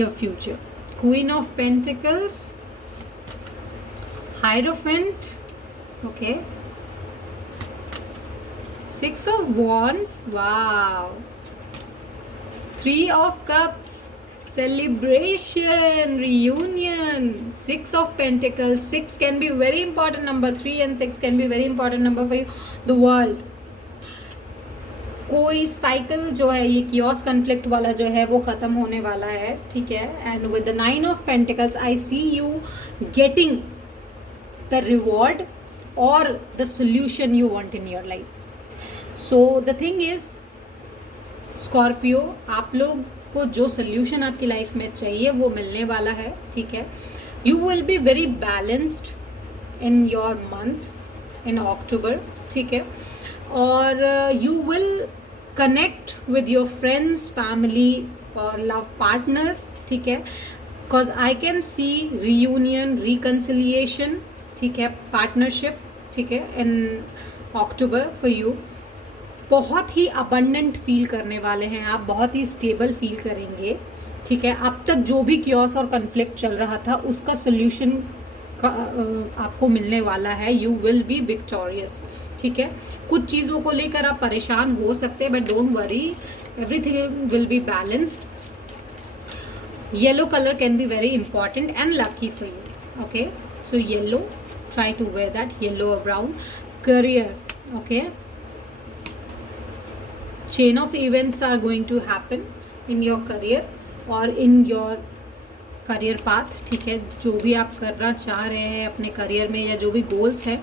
your future. Queen of Pentacles, Hierophant, okay. 6 of Wands, wow. 3 of Cups, celebration, reunion. 6 of Pentacles, 6 can be very important number, 3 and 6 can be very important number for you. The world, कोई cycle जो है ये chaos conflict वाला जो है वो ख़त्म होने वाला है, ठीक है. And with the 9 of Pentacles I see you getting the reward और the solution you want in your life. So the thing is Scorpio, आप लोग को जो सोल्यूशन आपकी लाइफ में चाहिए वो मिलने वाला है, ठीक है. You will be very balanced in your month in October, ठीक है. और you will connect with your friends, family और लव पार्टनर, ठीक है, because I can see reunion, reconciliation, ठीक है, पार्टनरशिप, ठीक है, इन अक्टूबर फॉर यू। बहुत ही अबंडेंट फील करने वाले हैं आप, बहुत ही स्टेबल फील करेंगे, ठीक है। अब तक जो भी क्योस और कन्फ्लिक्ट चल रहा था उसका सोल्यूशन आपको मिलने वाला है। यू विल बी विक्टोरियस, ठीक है। कुछ चीज़ों को लेकर आप परेशान हो सकते हैं, but don't worry, everything will be balanced. Yellow colour can be very important and lucky for you, okay. So yellow, try to wear that, yellow और brown. Career, okay, chain of events are going to happen in your career और in your career path, ठीक है। जो भी आप करना चाह रहे हैं अपने करियर में या जो भी गोल्स हैं,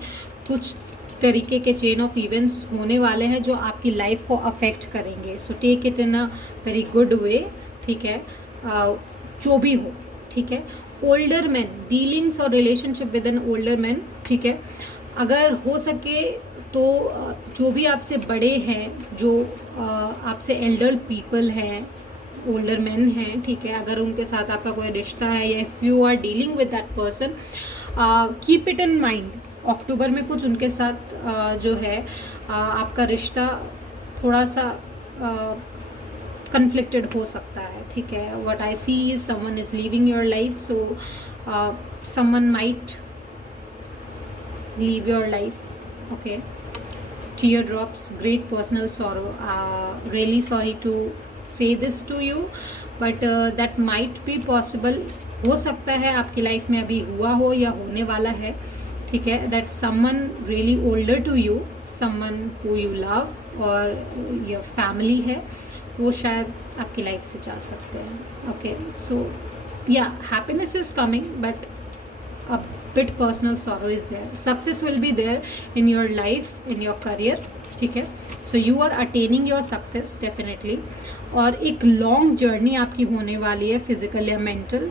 कुछ तरीके के चेन ऑफ इवेंट्स होने वाले हैं जो आपकी लाइफ को अफेक्ट करेंगे। So take it in a very good way, ठीक है, जो भी हो, ठीक है। ओल्डर मैन, डीलिंग्स और relationship with an older man, ठीक है। अगर हो सके तो जो भी आपसे बड़े हैं, जो आपसे एल्डर पीपल हैं, ओल्डर मैन हैं, ठीक है, अगर उनके साथ आपका कोई रिश्ता है या if you are dealing with that person, keep it in mind. October में कुछ उनके साथ जो है आपका रिश्ता थोड़ा सा कन्फ्लिक्टेड हो सकता है, ठीक है। What I see is someone is leaving your life, so someone might leave your life, okay. Teardrops, great personal sorrow, really sorry to say this to you, but that might be possible, हो सकता है आपकी life में अभी हुआ हो या होने वाला है, ठीक है। that someone really older to you, someone who you love और your family है, वो शायद आपकी लाइफ से जा सकते हैं, okay. so yeah, happiness is coming, but a bit personal sorrow is there. Success will be there in your life, in your career, ठीक है। so you are attaining your success definitely, और एक long journey आपकी होने वाली है physical या mental,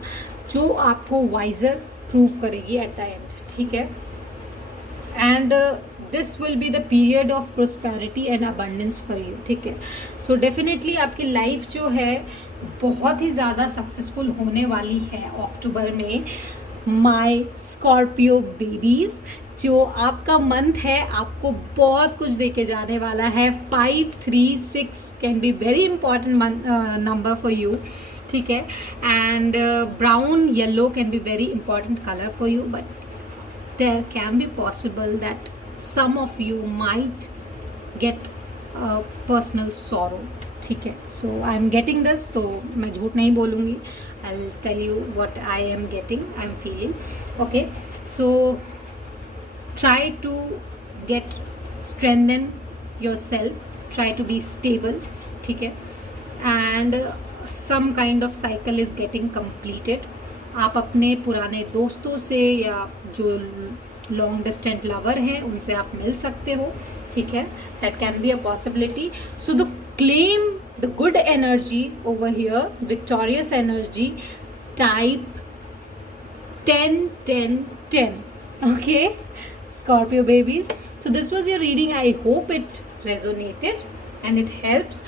जो आपको वाइजर प्रूव करेगी एट द एंड, ठीक है। And this will be the period of prosperity and abundance for you, ठीक है। सो डेफिनेटली आपकी लाइफ जो है बहुत ही ज़्यादा सक्सेसफुल होने वाली है अक्टूबर में। माई स्कॉर्पियो बेबीज़, जो आपका मंथ है आपको बहुत कुछ देके जाने वाला है। 5, 3, 6 can be very important number for you, ठीक है। And brown yellow can be very important colour for you, but there can be possible that some of you might get personal sorrow, ठीक है। So I am getting this, so मैं झूठ नहीं बोलूँगी, I'll tell you what I am getting, I'm feeling, okay. So try to get strengthen yourself, try to be stable, ठीक है। and some kind of cycle is getting completed. आप अपने पुराने दोस्तों से या जो लॉन्ग डिस्टेंट लवर हैं उनसे आप मिल सकते हो, ठीक है। That can be a possibility. So the claim the good energy over here, victorious energy, type 10 10 10, okay, Scorpio babies. So this was your reading. I hope it resonated and it helps.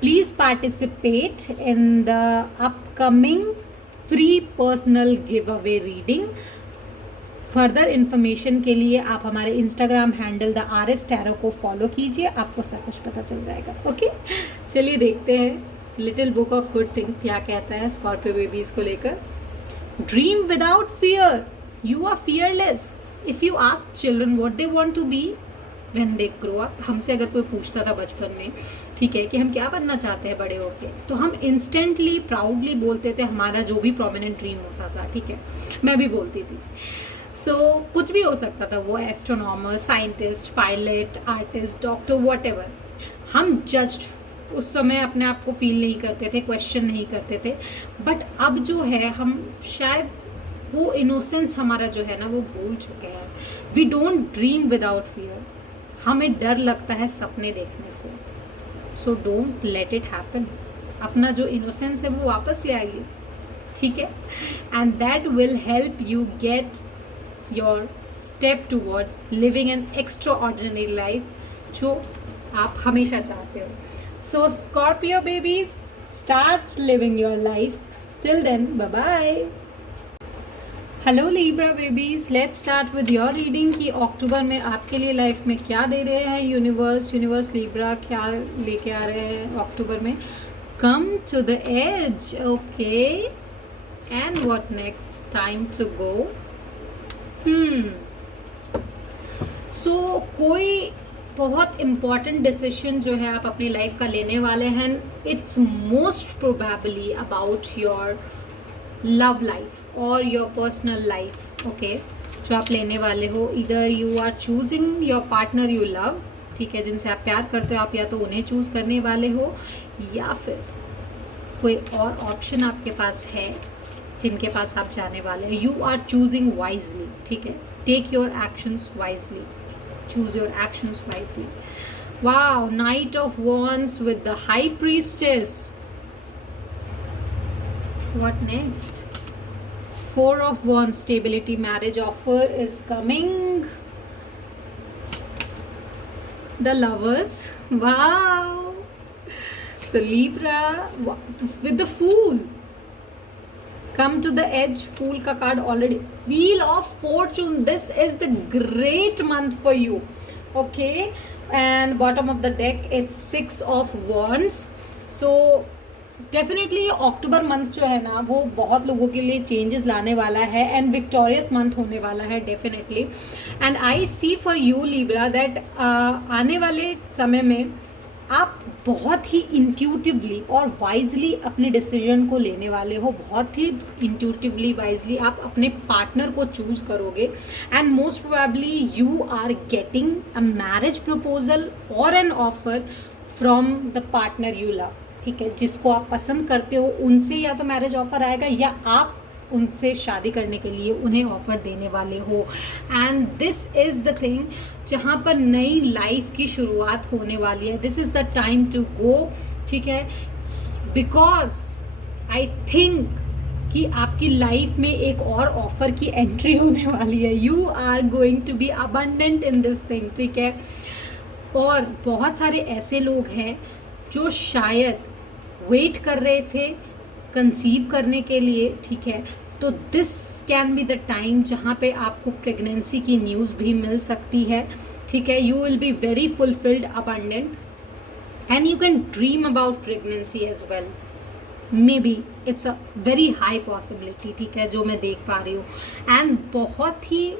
Please participate in the upcoming free personal giveaway reading. Further information के लिए आप हमारे Instagram handle the RS tarot को follow कीजिए, आपको सब कुछ पता चल जाएगा, ओके। चलिए देखते हैं little book of good things क्या कहता है स्कॉर्पियो बेबीज़ को लेकर। Dream without fear, you are fearless. If you ask children what they want to be when they grow up, हमसे अगर कोई पूछता था बचपन में, ठीक है, कि हम क्या बनना चाहते हैं बड़े होके, तो हम इंस्टेंटली प्राउडली बोलते थे हमारा जो भी प्रोमिनेंट ड्रीम होता था, ठीक है। मैं भी बोलती थी। सो कुछ भी हो सकता था, वो astronomer, scientist, pilot, artist, doctor, whatever. हम जस्ट उस समय अपने आप को फील नहीं करते थे, क्वेश्चन नहीं करते थे, बट अब जो है हम शायद वो इनोसेंस हमारा जो है ना वो भूल चुके हैं। We don't dream without fear. हमें डर लगता है सपने देखने से, so don't let it happen. अपना जो इनोसेंस है वो वापस ले आइए, ठीक है। And that will help you get your step towards living an extra ordinary life जो आप हमेशा चाहते हो। So Scorpio babies, start living your life. Till then, bye bye. Hello Libra babies, let's start with your reading कि October में आपके लिए life में क्या दे रहे हैं यूनिवर्स लीब्रा क्या लेके आ रहे हैं अक्टूबर में. Come to the edge. Okay, and what next? Time to go. So कोई बहुत इम्पॉर्टेंट डिसीजन जो है आप अपनी लाइफ का लेने वाले हैं. It's most probably about your love life और योर पर्सनल लाइफ. ओके, जो आप लेने वाले हो, इधर you are choosing your partner you love, ठीक है, जिनसे आप प्यार करते हो, आप या तो उन्हें चूज़ करने वाले हो या फिर कोई और ऑप्शन आपके पास है जिनके पास आप जाने वाले हैं. यू आर चूजिंग वाइजली, ठीक है. Take your actions wisely, choose your actions wisely. Wow, knight of wands with the high priestess. What next? Four of Wands, stability, marriage offer is coming. The Lovers. Wow. So Libra with the Fool. Come to the edge. Fool ka card already. Wheel of Fortune. This is the great month for you. Okay. And bottom of the deck, it's Six of Wands. So definitely October month जो है ना वो बहुत लोगों के लिए changes लाने वाला है एंड विक्टोरियस मंथ होने वाला है definitely. And I see for you Libra that आने वाले समय में आप बहुत ही इंट्यूटिवली और वाइजली अपने डिसीजन को लेने वाले हो. बहुत ही इंट्यूटिवली वाइजली आप अपने पार्टनर को चूज़ करोगे and most probably you are getting a marriage proposal और an offer from the partner you love, ठीक है. जिसको आप पसंद करते हो उनसे या तो मैरिज ऑफर आएगा या आप उनसे शादी करने के लिए उन्हें ऑफर देने वाले हो. And this is the thing जहाँ पर नई लाइफ की शुरुआत होने वाली है. This is the time to go, ठीक है. बिकॉज आई थिंक कि आपकी लाइफ में एक और ऑफर की एंट्री होने वाली है. You are going to be abundant in this thing, ठीक है. और बहुत सारे ऐसे लोग हैं जो शायद वेट कर रहे थे कंसीव करने के लिए, ठीक है. तो this can be the time जहाँ पे आपको प्रेगनेंसी की न्यूज़ भी मिल सकती है, ठीक है. You will be very fulfilled, abundant and you can dream about pregnancy as well. Maybe it's a very high possibility, ठीक है, जो मैं देख पा रही हूँ. एंड बहुत ही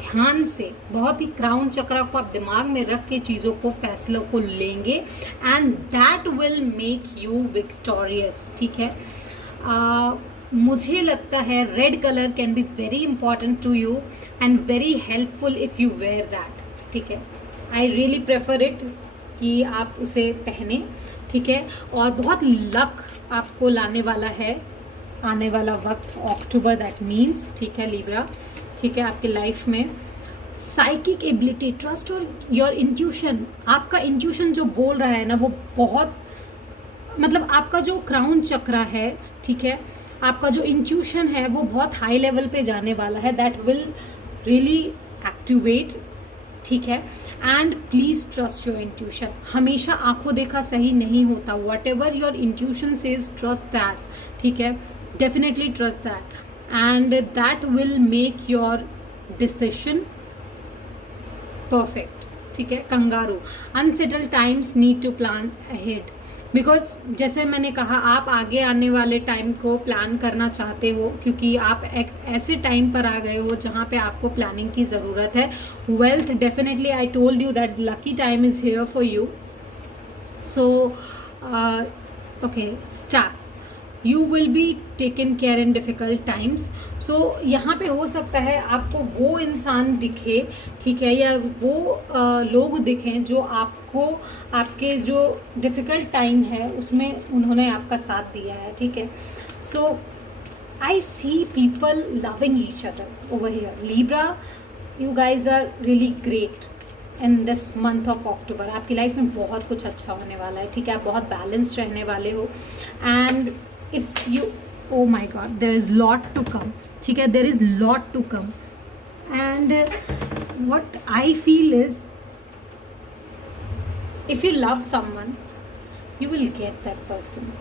ध्यान से, बहुत ही क्राउन चक्र को आप दिमाग में रख के चीज़ों को, फैसलों को लेंगे and that will make you victorious, ठीक है. मुझे लगता है red colour can be very important to you and very helpful if you wear that, ठीक है. आई रियली प्रेफर इट कि आप उसे पहने, ठीक है. और बहुत लक आपको लाने वाला है आने वाला वक्त अक्टूबर, दैट मीन्स, ठीक है लीब्रा, ठीक है. आपकी लाइफ में साइकिक एबिलिटी, ट्रस्ट और योर इंट्यूशन, आपका इंट्यूशन जो बोल रहा है ना वो बहुत, मतलब आपका जो क्राउन चक्र है, ठीक है, आपका जो इंट्यूशन है वो बहुत हाई लेवल पे जाने वाला है. दैट विल रियली एक्टिवेट, ठीक है. And please trust your intuition. हमेशा आंखों देखा सही नहीं होता. What ever your intuition says, trust that, ठीक है. Definitely trust that and that will make your decision perfect, ठीक है. Kangaroo, unsettled times need to plan ahead because जैसे मैंने कहा आप आगे आने वाले टाइम को प्लान करना चाहते हो क्योंकि आप एक ऐसे टाइम पर आ गए हो जहाँ पे आपको प्लानिंग की ज़रूरत है. Wealth, definitely I told you that lucky time is here for you. So okay, start. You will be taken care in difficult times. So यहाँ पे हो सकता है आपको वो इंसान दिखे, ठीक है, या वो लोग दिखें जो आपको आपके जो डिफ़िकल्ट टाइम है उसमें उन्होंने आपका साथ दिया है, ठीक है. So I see people loving each other over here. Libra, you guys are really great in this month of October. आपकी लाइफ में बहुत कुछ अच्छा होने वाला है, ठीक है. आप बहुत बैलेंस्ड रहने वाले हो and if you, oh my god, there is lot to come, ठीक है. there is lot to come and what I feel is if you love someone you will get that person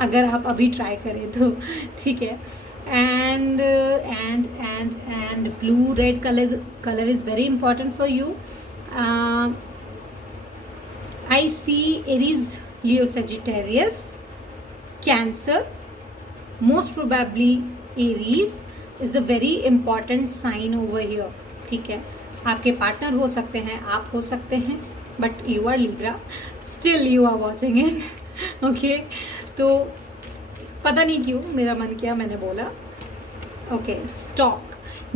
अगर आप अभी try करें तो, ठीक है. And blue red color is very important for you. I see Aries, Leo, Sagittarius, Cancer. Most probably Aries is the very important sign over here. ठीक है, आपके पार्टनर हो सकते हैं, आप हो सकते हैं, but you are Libra. Still you are watching it. Okay, तो पता नहीं क्यों मेरा मन किया, मैंने बोला. Okay, stock,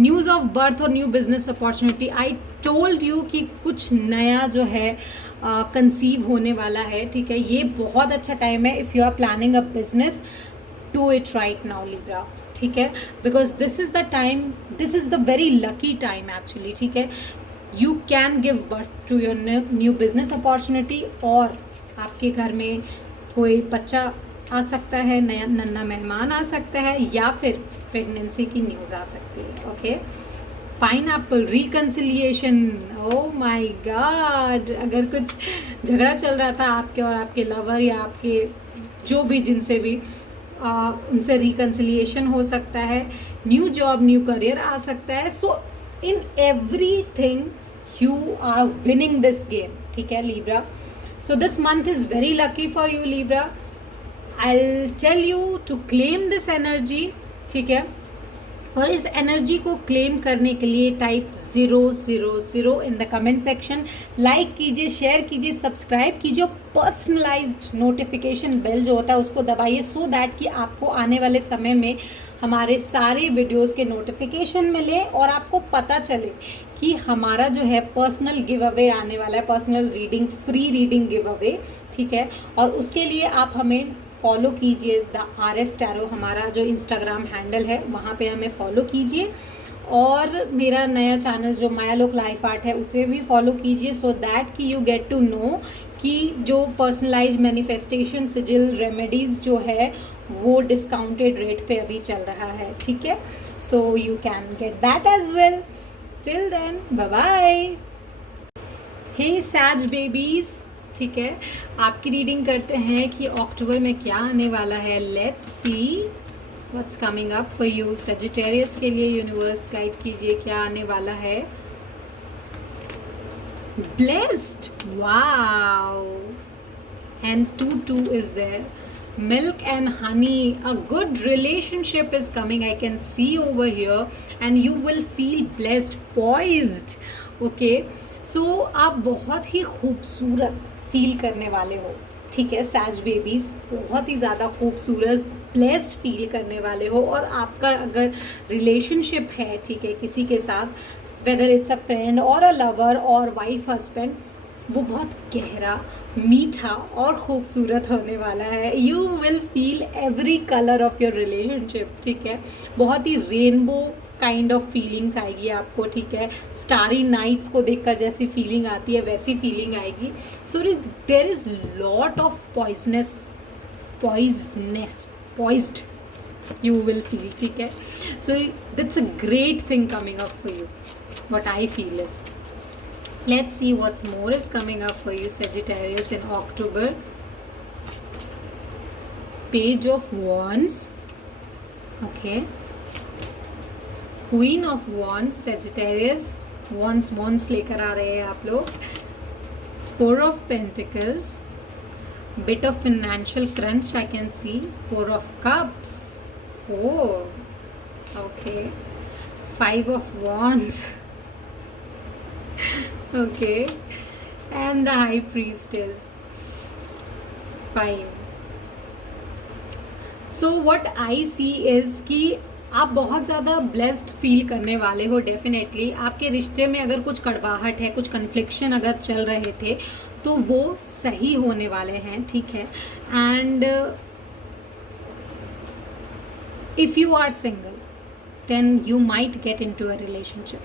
news of birth और new business opportunity. I told you कि कुछ नया जो है कंसीव होने वाला है. ठीक है, ये बहुत अच्छा टाइम है. If you are planning a business, do it right now Libra. ठीक है, because this is the time, this is the very lucky time actually. ठीक है, you can give birth to your new business opportunity, और आपके घर में कोई बच्चा आ सकता है, नया नन्ना मेहमान आ सकता है, या फिर प्रेगनेंसी की न्यूज़ आ सकती है. Okay, pineapple, reconciliation. Oh my God, अगर कुछ झगड़ा चल रहा था आपके और आपके लवर या आपके जो भी जिनसे भी, उनसे रिकन्सिलिएशन हो सकता है. न्यू जॉब, न्यू करियर आ सकता है. So in everything you are winning this game. ठीक है Libra, so this month is very lucky for you Libra. I'll tell you to claim this energy. ठीक है, और इस एनर्जी को क्लेम करने के लिए type 000 in the comment section. Like कीजिए, शेयर कीजिए, सब्सक्राइब कीजिए. पर्सनलाइज्ड नोटिफिकेशन बेल जो होता है उसको दबाइए, सो दैट कि आपको आने वाले समय में हमारे सारे वीडियोस के नोटिफिकेशन मिले और आपको पता चले कि हमारा जो है पर्सनल गिव अवे आने वाला है, personal reading, free reading give away. ठीक है, और उसके लिए आप हमें फॉलो कीजिए. द RS टैरो हमारा जो इंस्टाग्राम हैंडल है, वहाँ पे हमें फॉलो कीजिए. और मेरा नया चैनल जो मायालोक लाइफ आर्ट है उसे भी फॉलो कीजिए, सो दैट कि यू गेट टू नो कि जो पर्सनलाइज मैनिफेस्टेशन सिजिल रेमेडीज़ जो है वो डिस्काउंटेड रेट पे अभी चल रहा है. ठीक है, so you can get that edge well. Till then, bye bye. Hey sage babies, ठीक है, आपकी रीडिंग करते हैं कि अक्टूबर में क्या आने वाला है. Let's see what's coming up for you. Sagittarius के लिए यूनिवर्स गाइड कीजिए, क्या आने वाला है. Blessed, wow, and 2 is there. Milk and honey, a good relationship is coming, I can see over here, and you will feel blessed, poised. Okay, so आप बहुत ही खूबसूरत फील करने वाले हो. ठीक है, सैज बेबीज़ बहुत ही ज़्यादा खूबसूरत, ब्लेस्ड फील करने वाले हो. और आपका अगर रिलेशनशिप है, ठीक है, किसी के साथ, वेदर इट्स अ फ्रेंड और अ लवर और वाइफ हस्बैंड, वो बहुत गहरा, मीठा और खूबसूरत होने वाला है. You will feel every colour of your relationship. ठीक है, बहुत ही रेनबो काइंड ऑफ फीलिंग्स आएगी आपको. ठीक है, स्टारी नाइट्स को देखकर जैसी फीलिंग आती है वैसी फीलिंग आएगी. So there is lot of poised you will feel. ठीक है, so that's a great thing coming up for you. What I feel is, let's see what's more is coming up for you Sagittarius in October. Page of Wands. Okay, Queen of Wands, Sagittarius. Wands लेकर आ रहे हैं आप लोग. 4 of Pentacles. Bit of financial crunch I can see. 4 of Cups. 4. Okay. 5 of Wands. Okay. And the High Priestess. 5. So what I see is कि आप बहुत ज़्यादा blessed feel करने वाले हो. डेफिनेटली आपके रिश्ते में अगर कुछ कड़वाहट है, कुछ कन्फ्लिक्शन अगर चल रहे थे, तो वो सही होने वाले हैं. ठीक है, and if you are single then you might get into a relationship.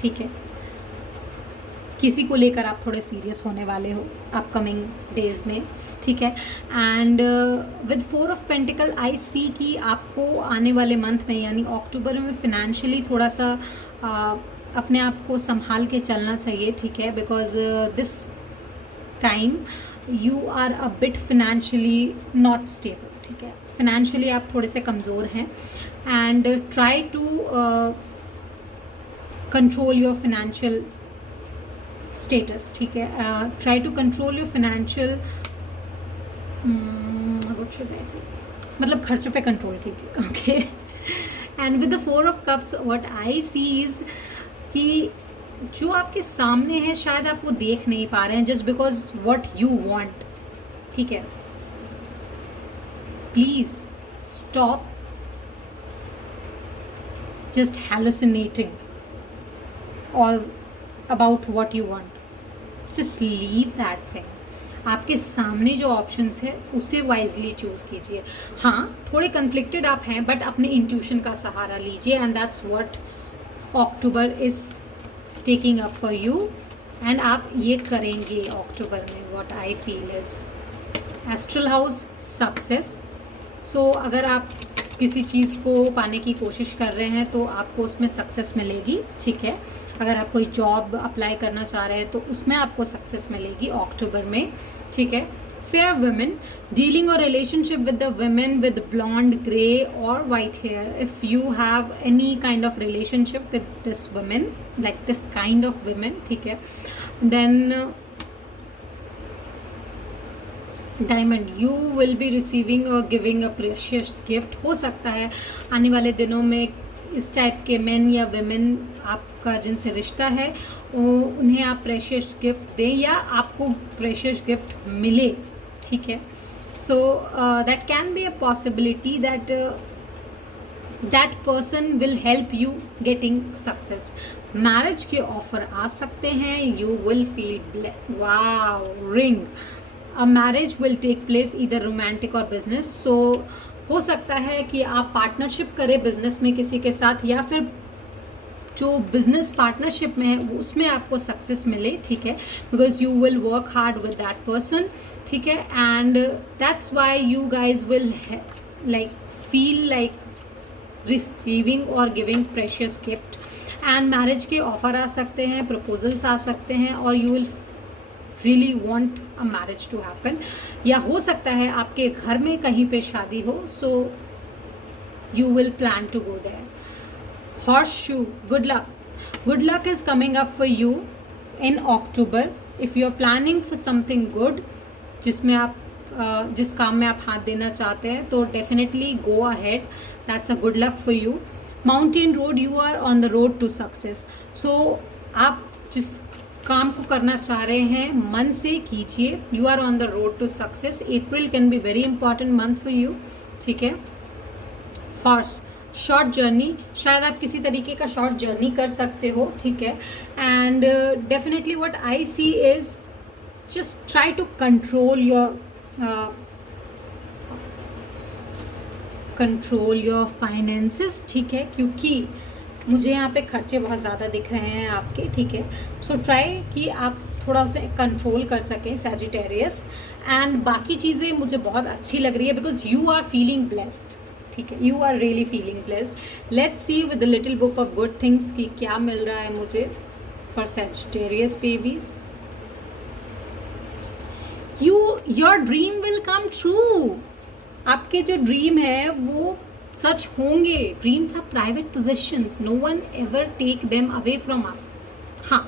ठीक है, किसी को लेकर आप थोड़े सीरियस होने वाले हो अपकमिंग डेज में. ठीक है, and with 4 of pentacle I see कि आपको आने वाले मंथ में यानी अक्टूबर में फिनेंशियली थोड़ा सा अपने आप को संभाल के चलना चाहिए. ठीक है, because this time you are a bit financially not stable, ठीक है, फिनेंशियली आप थोड़े से कमज़ोर हैं, and try to control your financial status, ठीक है, try to control your financial, what should I say, मतलब खर्चों पे कंट्रोल कीजिए, okay. And with the 4 of cups what I see is कि जो आपके सामने है शायद आप वो देख नहीं पा रहे हैं just because what you want, ठीक है। Please stop just hallucinating or about what you want. Just leave that thing. आपके सामने जो ऑप्शंस है उसे वाइजली चूज कीजिए। हाँ, थोड़े कन्फ्लिक्टेड आप हैं बट अपने इंट्यूशन का सहारा लीजिए, and that's what October is taking up for you, and आप ये करेंगे अक्टूबर में। What I feel is astral house success. So अगर आप किसी चीज़ को पाने की कोशिश कर रहे हैं तो आपको उसमें सक्सेस मिलेगी, ठीक है। अगर आप कोई जॉब अप्लाई करना चाह रहे हैं तो उसमें आपको सक्सेस मिलेगी अक्टूबर में, ठीक है। फेयर वुमेन, डीलिंग और relationship with the women with blonde, grey और white hair. If you have any kind of relationship with this women, like this kind of women, ठीक है, then diamond, you will be receiving और giving a precious gift. हो सकता है आने वाले दिनों में इस टाइप के मेन या वेमेन आपका जिनसे रिश्ता है उन्हें आप प्रेशियस गिफ्ट दें या आपको प्रेशियस गिफ्ट मिले, ठीक है। So that can be a possibility that that person will help you getting success. Marriage के ऑफर आ सकते हैं, you will feel wow ring, a marriage will take place either romantic और बिजनेस। सो हो सकता है कि आप पार्टनरशिप करें बिजनेस में किसी के साथ, या फिर जो बिजनेस पार्टनरशिप में है उसमें आपको सक्सेस मिले, ठीक है, because you will work hard with that person, ठीक है, and that's why you guys will like feel like receiving और giving precious gift. And marriage के ऑफर आ सकते हैं, प्रपोजल्स आ सकते हैं, और you will really want a marriage to happen, या हो सकता है आपके घर में कहीं पे शादी हो, so you will plan to go there. Horseshoe, good luck, good luck is coming up for you in October. If you are planning for something good, जिसमें आप जिस काम में आप हाथ देना चाहते हैं, तो definitely go ahead, that's a good luck for you. Mountain road, you are on the road to success. So आप जिस काम को करना चाह रहे हैं मन से कीजिए, you are on the road to success. April can be very important month for you, ठीक है। हॉर्स, शॉर्ट जर्नी, शायद आप किसी तरीके का शॉर्ट जर्नी कर सकते हो, ठीक है, and definitely what I see is just try to control your finances, ठीक है, क्योंकि मुझे यहाँ पे खर्चे बहुत ज़्यादा दिख रहे हैं आपके, ठीक है। सो ट्राई कि आप थोड़ा उसे कंट्रोल कर सकें सैजिटेरियस, एंड बाकी चीज़ें मुझे बहुत अच्छी लग रही है because you are feeling blessed, ठीक है, you are really feeling blessed. Let's see with the little book of good things कि क्या मिल रहा है मुझे for Sagittarius babies. Your dream will come true, आपके जो ड्रीम है वो सच होंगे। Dreams are private possessions, no one ever take them away from us. हाँ,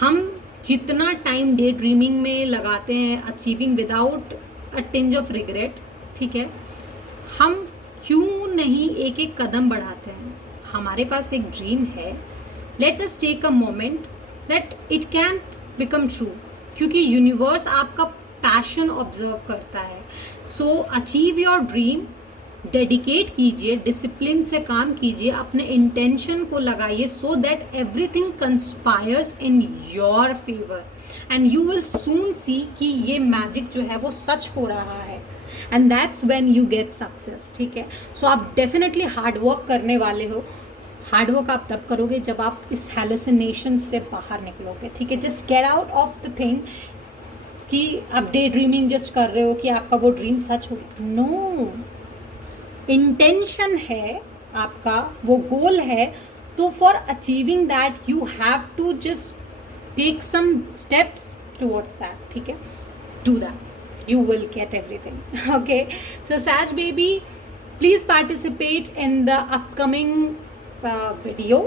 हम जितना टाइम डे ड्रीमिंग में लगाते हैं, achieving without a tinge of regret, ठीक है, हम क्यों नहीं एक एक कदम बढ़ाते हैं। हमारे पास एक ड्रीम है, let us take a moment that it can become true, क्योंकि यूनिवर्स आपका पैशन ऑब्जर्व करता है। So achieve your dream, dedicate कीजिए, डिसिप्लिन से काम कीजिए, अपने इंटेंशन को लगाइए, so that everything conspires in your favour, and you will soon see कि ये मैजिक जो है वो सच हो रहा है, and that's when you get success, ठीक है। सो आप डेफिनेटली हार्ड वर्क करने वाले हो। हार्ड वर्क आप तब करोगे जब आप इस हेलुसिनेशन से बाहर निकलोगे, ठीक है। Just get out of the thing कि आप डे ड्रीमिंग जस्ट कर रहे हो कि आपका वो ड्रीम सच हो, नो, इंटेंशन है आपका, वो गोल है, तो for achieving that you have to just take some steps, towards that. ठीक है, do that, you will get everything. Okay, so Sag baby, please participate in the upcoming video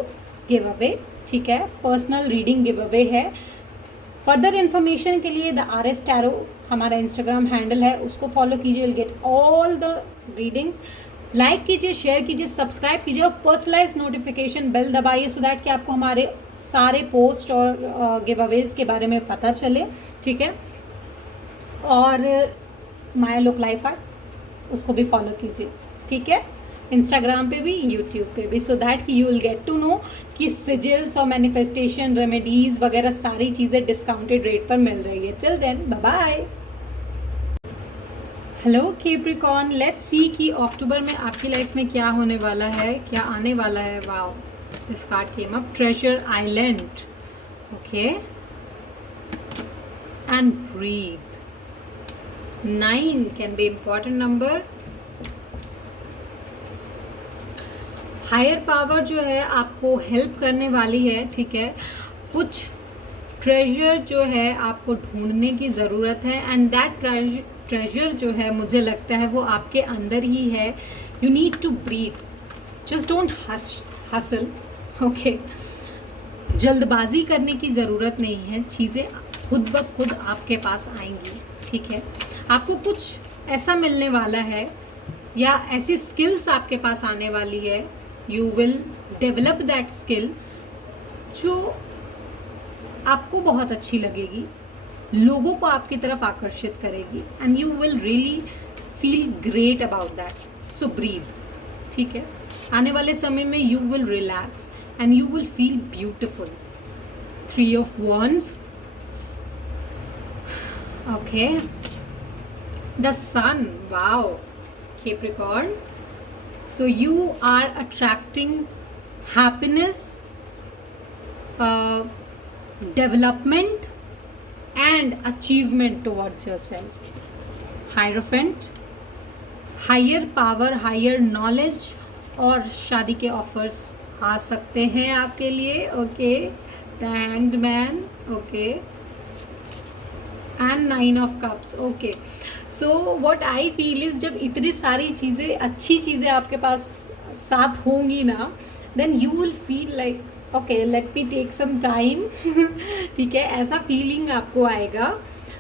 giveaway. ठीक है, personal reading giveaway है. Further information के लिए the RS Tarot हमारा Instagram handle है, उसको फॉलो कीजिए, will get all the readings. Like कीजिए, शेयर कीजिए, सब्सक्राइब कीजिए और पर्सनलाइज नोटिफिकेशन बेल दबाइए सो दैट कि आपको हमारे सारे पोस्ट और गिव अवेज के बारे में पता चले. ठीक है, और माया लुक लाइफ आर्ट उसको भी फॉलो कीजिए. ठीक है, इंस्टाग्राम पे भी, यूट्यूब पे भी, सो दैट कि you will get to know कि सिजिल्स और मैनिफेस्टेशन रेमेडीज़ वगैरह सारी चीज़ें डिस्काउंटेड रेट पर मिल रही है. Till then, bye bye. Hello Capricorn, let's see कि अक्टूबर में आपकी लाइफ में क्या होने वाला है, क्या आने वाला है. Wow, this card came up, treasure island. Okay, and breathe. 9 can be important number. Higher power जो है आपको हेल्प करने वाली है. ठीक है, कुछ ट्रेजर जो है आपको ढूंढने की ज़रूरत है, एंड दैट ट्रेजर जो है मुझे लगता है वो आपके अंदर ही है. You need to breathe, just don't hustle. Okay, जल्दबाजी करने की ज़रूरत नहीं है, चीज़ें खुद ब खुद आपके पास आएंगी. ठीक है, आपको कुछ ऐसा मिलने वाला है या ऐसी स्किल्स आपके पास आने वाली है. You will develop that skill जो आपको बहुत अच्छी लगेगी, लोगों को आपकी तरफ आकर्षित करेगी, and you will really feel great about that. So breathe. ठीक है, आने वाले समय में you will relax and you will feel beautiful. 3 of Wands. Okay, the sun. Wow Capricorn, so you are attracting happiness, development and achievement towards yourself. Hierophant, higher power, higher knowledge और शादी के offers आ सकते हैं आपके लिए. Okay, the hanged man. Okay, and 9 of Cups. Okay, so what I feel is जब इतनी सारी चीज़ें, अच्छी चीज़ें आपके पास साथ होंगी ना, then you will feel like okay let me take some time. ठीक है, ऐसा फीलिंग आपको आएगा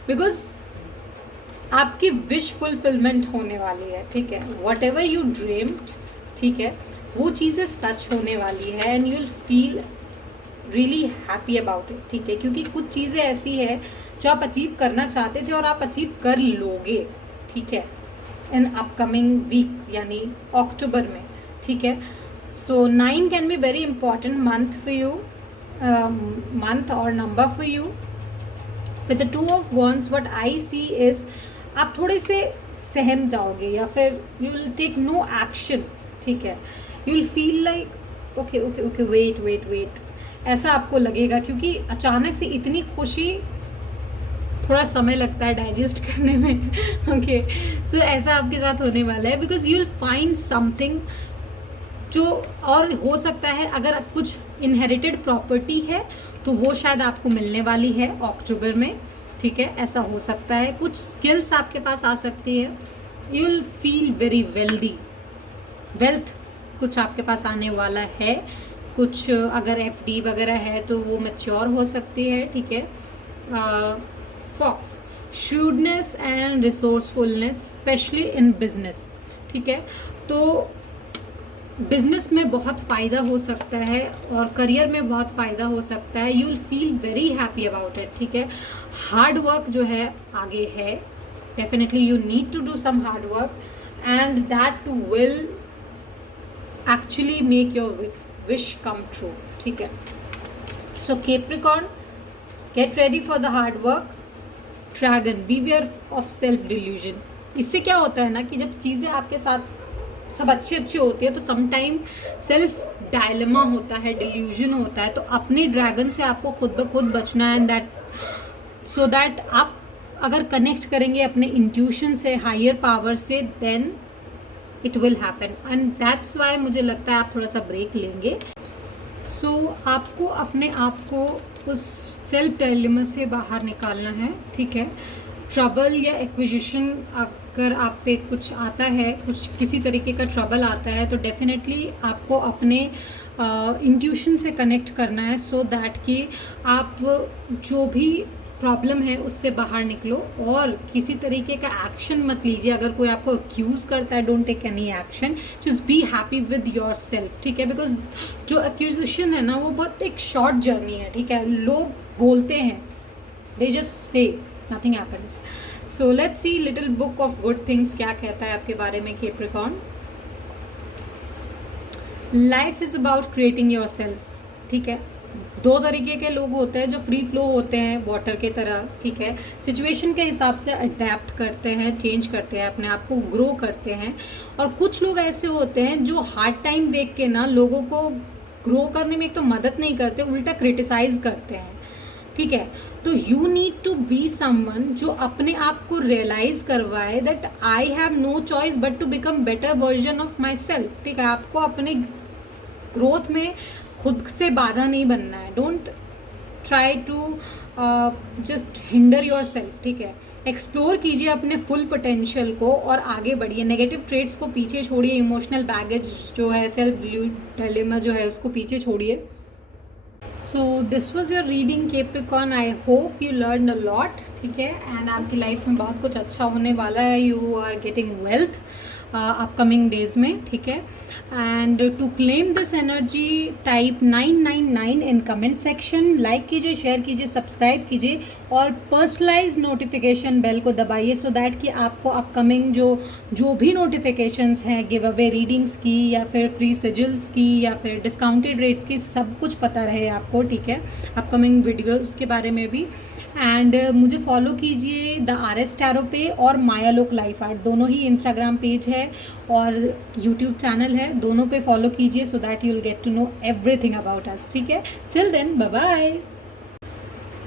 बिकॉज आपकी विश फुलफिलमेंट होने वाली है. ठीक है, वॉट एवर यू ड्रीम्ड, ठीक है, वो चीज़ें सच होने वाली है, and you will feel really happy about it. ठीक है, क्योंकि कुछ चीज़ें ऐसी है जो आप अचीव करना चाहते थे और आप अचीव कर लोगे. ठीक है, इन अपकमिंग वीक यानी अक्टूबर में. ठीक है, so 9 can be very important month for you, month और number for you. With the 2 of Wands what I see is आप थोड़े से सहम जाओगे या फिर you will take no action. ठीक है, you will feel like okay okay okay wait, ऐसा आपको लगेगा, क्योंकि अचानक से इतनी खुशी थोड़ा समय लगता है डाइजेस्ट करने में. ओके, सो ऐसा आपके साथ होने वाला है because you will find something जो, और हो सकता है अगर कुछ इनहेरिटेड प्रॉपर्टी है तो वो शायद आपको मिलने वाली है अक्टूबर में. ठीक है, ऐसा हो सकता है. कुछ स्किल्स आपके पास आ सकती है. You will feel very wealthy, wealth कुछ आपके पास आने वाला है. कुछ अगर FD वगैरह है तो वो मैच्योर हो सकती है. ठीक है, fox, shrewdness and resourcefulness specially in business. ठीक है, तो बिजनेस में बहुत फ़ायदा हो सकता है और करियर में बहुत फ़ायदा हो सकता है. You will feel very happy about it. ठीक है, हार्ड वर्क जो है आगे है, definitely you need to do some hard work and that will actually make your wish come true. ठीक है, so Capricorn, get ready for the hard work. Dragon, beware of self delusion. इससे क्या होता है ना कि जब चीज़ें आपके साथ सब अच्छी होती है तो समटाइम सेल्फ डायलेमा होता है, डिल्यूजन होता है. तो अपने ड्रैगन से आपको खुद ब खुद बचना है, एंड दैट सो दैट आप अगर कनेक्ट करेंगे अपने इंट्यूशन से, हायर पावर से, then it will happen. And that's why मुझे लगता है आप थोड़ा सा ब्रेक लेंगे. सो आपको अपने आप को उस सेल्फ डायलेमा से बाहर निकालना है, ठीक है। ट्रबल या एक्विजिशन अगर आप पे कुछ आता है, कुछ किसी तरीके का ट्रबल आता है, तो डेफिनेटली आपको अपने इंट्यूशन से कनेक्ट करना है, सो दैट कि आप जो भी प्रॉब्लम है उससे बाहर निकलो। और किसी तरीके का एक्शन मत लीजिए। अगर कोई आपको अक्यूज़ करता है, don't take any action, just be happy with yourself, ठीक है। बिकॉज जो अक्यूजेशन है ना, वो बहुत एक शॉर्ट जर्नी है, ठीक है। लोग बोलते हैं, they just say, nothing happens. So let's see little book of good things क्या कहता है आपके बारे में, Capricorn. Life is about creating yourself, ठीक है। दो तरीके के लोग होते हैं, जो फ्री फ्लो होते हैं वाटर के तरह, ठीक है। सिचुएशन के हिसाब से अडेप्ट करते हैं, चेंज करते हैं, अपने आप को ग्रो करते हैं। और कुछ लोग ऐसे होते हैं जो हार्ड टाइम देख के ना लोगों को ग्रो करने में एक तो मदद नहीं करते, उल्टा क्रिटिसाइज करते हैं, ठीक है। तो you need to be someone जो अपने आप को रियलाइज करवाए that I have no choice but to become better version of myself, ठीक है। आपको अपने ग्रोथ में खुद से बाधा नहीं बनना है। Don't try to just hinder yourself, ठीक है। एक्सप्लोर कीजिए अपने फुल पोटेंशियल को और आगे बढ़िए। नेगेटिव ट्रेड्स को पीछे छोड़िए, इमोशनल बैगेज जो है, सेल्फ डिलेमा जो है, उसको पीछे छोड़िए। सो this was your reading Capricorn. I hope you learn a lot, ठीक है। एंड आपकी लाइफ में बहुत कुछ अच्छा होने वाला है। You are getting wealth upcoming days में, ठीक है। And to claim this energy type 999 in comment section. Like कीजिए, शेयर कीजिए, सब्सक्राइब कीजिए और पर्सनलाइज नोटिफिकेशन बेल को दबाइए, सो दैट कि आपको अपकमिंग जो भी नोटिफिकेशंस हैं, गिव अवे रीडिंग्स की या फिर फ्री सिजिल्स की या फिर डिस्काउंटेड रेट्स की, सब कुछ पता रहे आपको, ठीक है। अपकमिंग वीडियोज़ के बारे में भी। एंड मुझे फॉलो कीजिए द RS टैरो पे और मायालोक लाइफ आर्ट, दोनों ही इंस्टाग्राम पेज है और यूट्यूब चैनल है, दोनों पे फॉलो कीजिए, so that you will get to know everything about us, ठीक है। Till then, bye bye.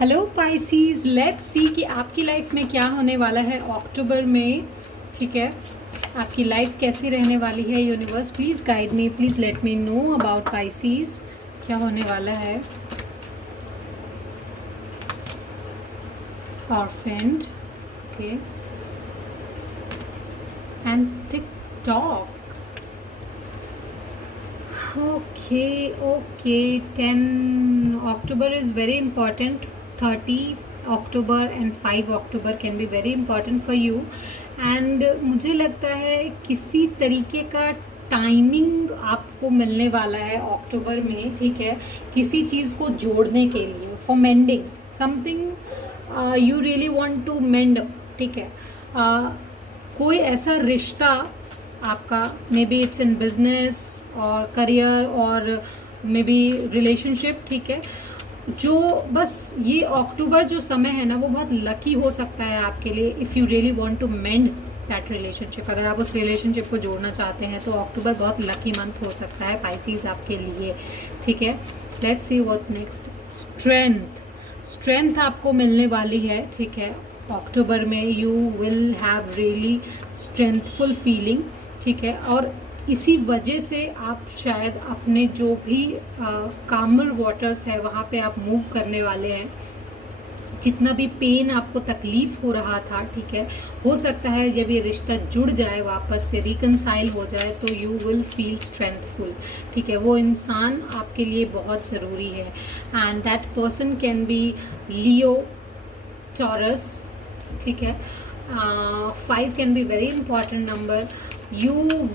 Hello Pisces, let's see कि आपकी लाइफ में क्या होने वाला है अक्टूबर में, ठीक है। आपकी लाइफ कैसी रहने वाली है। Universe please guide me, please let me know about Pisces, क्या होने वाला है। Orphaned, okay, and TikTok, okay. 10 October is very important. 30 October and 5 October can be very important for you. And मुझे लगता है किसी तरीके का टाइमिंग आपको मिलने वाला है अक्टूबर में, ठीक है। किसी चीज़ को जोड़ने के लिए, for mending something you really want to mend, ठीक है। कोई ऐसा रिश्ता आपका, maybe it's in business और करियर और मे बी रिलेशनशिप, ठीक है, जो बस ये अक्टूबर जो समय है ना, वो बहुत लकी हो सकता है आपके लिए, if you really want to mend that relationship. अगर आप उस रिलेशनशिप को जोड़ना चाहते हैं तो अक्टूबर बहुत लकी मंथ हो सकता है पाइसीज आपके लिए, ठीक है। Let's see what next. Strength आपको मिलने वाली है, ठीक है। अक्टूबर में you will have really strengthful feeling, ठीक है। और इसी वजह से आप शायद अपने जो भी कामर वाटर्स है वहाँ पे आप मूव करने वाले हैं। जितना भी पेन आपको तकलीफ़ हो रहा था, ठीक है, हो सकता है जब ये रिश्ता जुड़ जाए, वापस से रिकनसाइल हो जाए, तो यू विल फील स्ट्रेंथफुल, ठीक है। वो इंसान आपके लिए बहुत ज़रूरी है। And that person can be Leo, Taurus, ठीक है। 5 can be very important number. You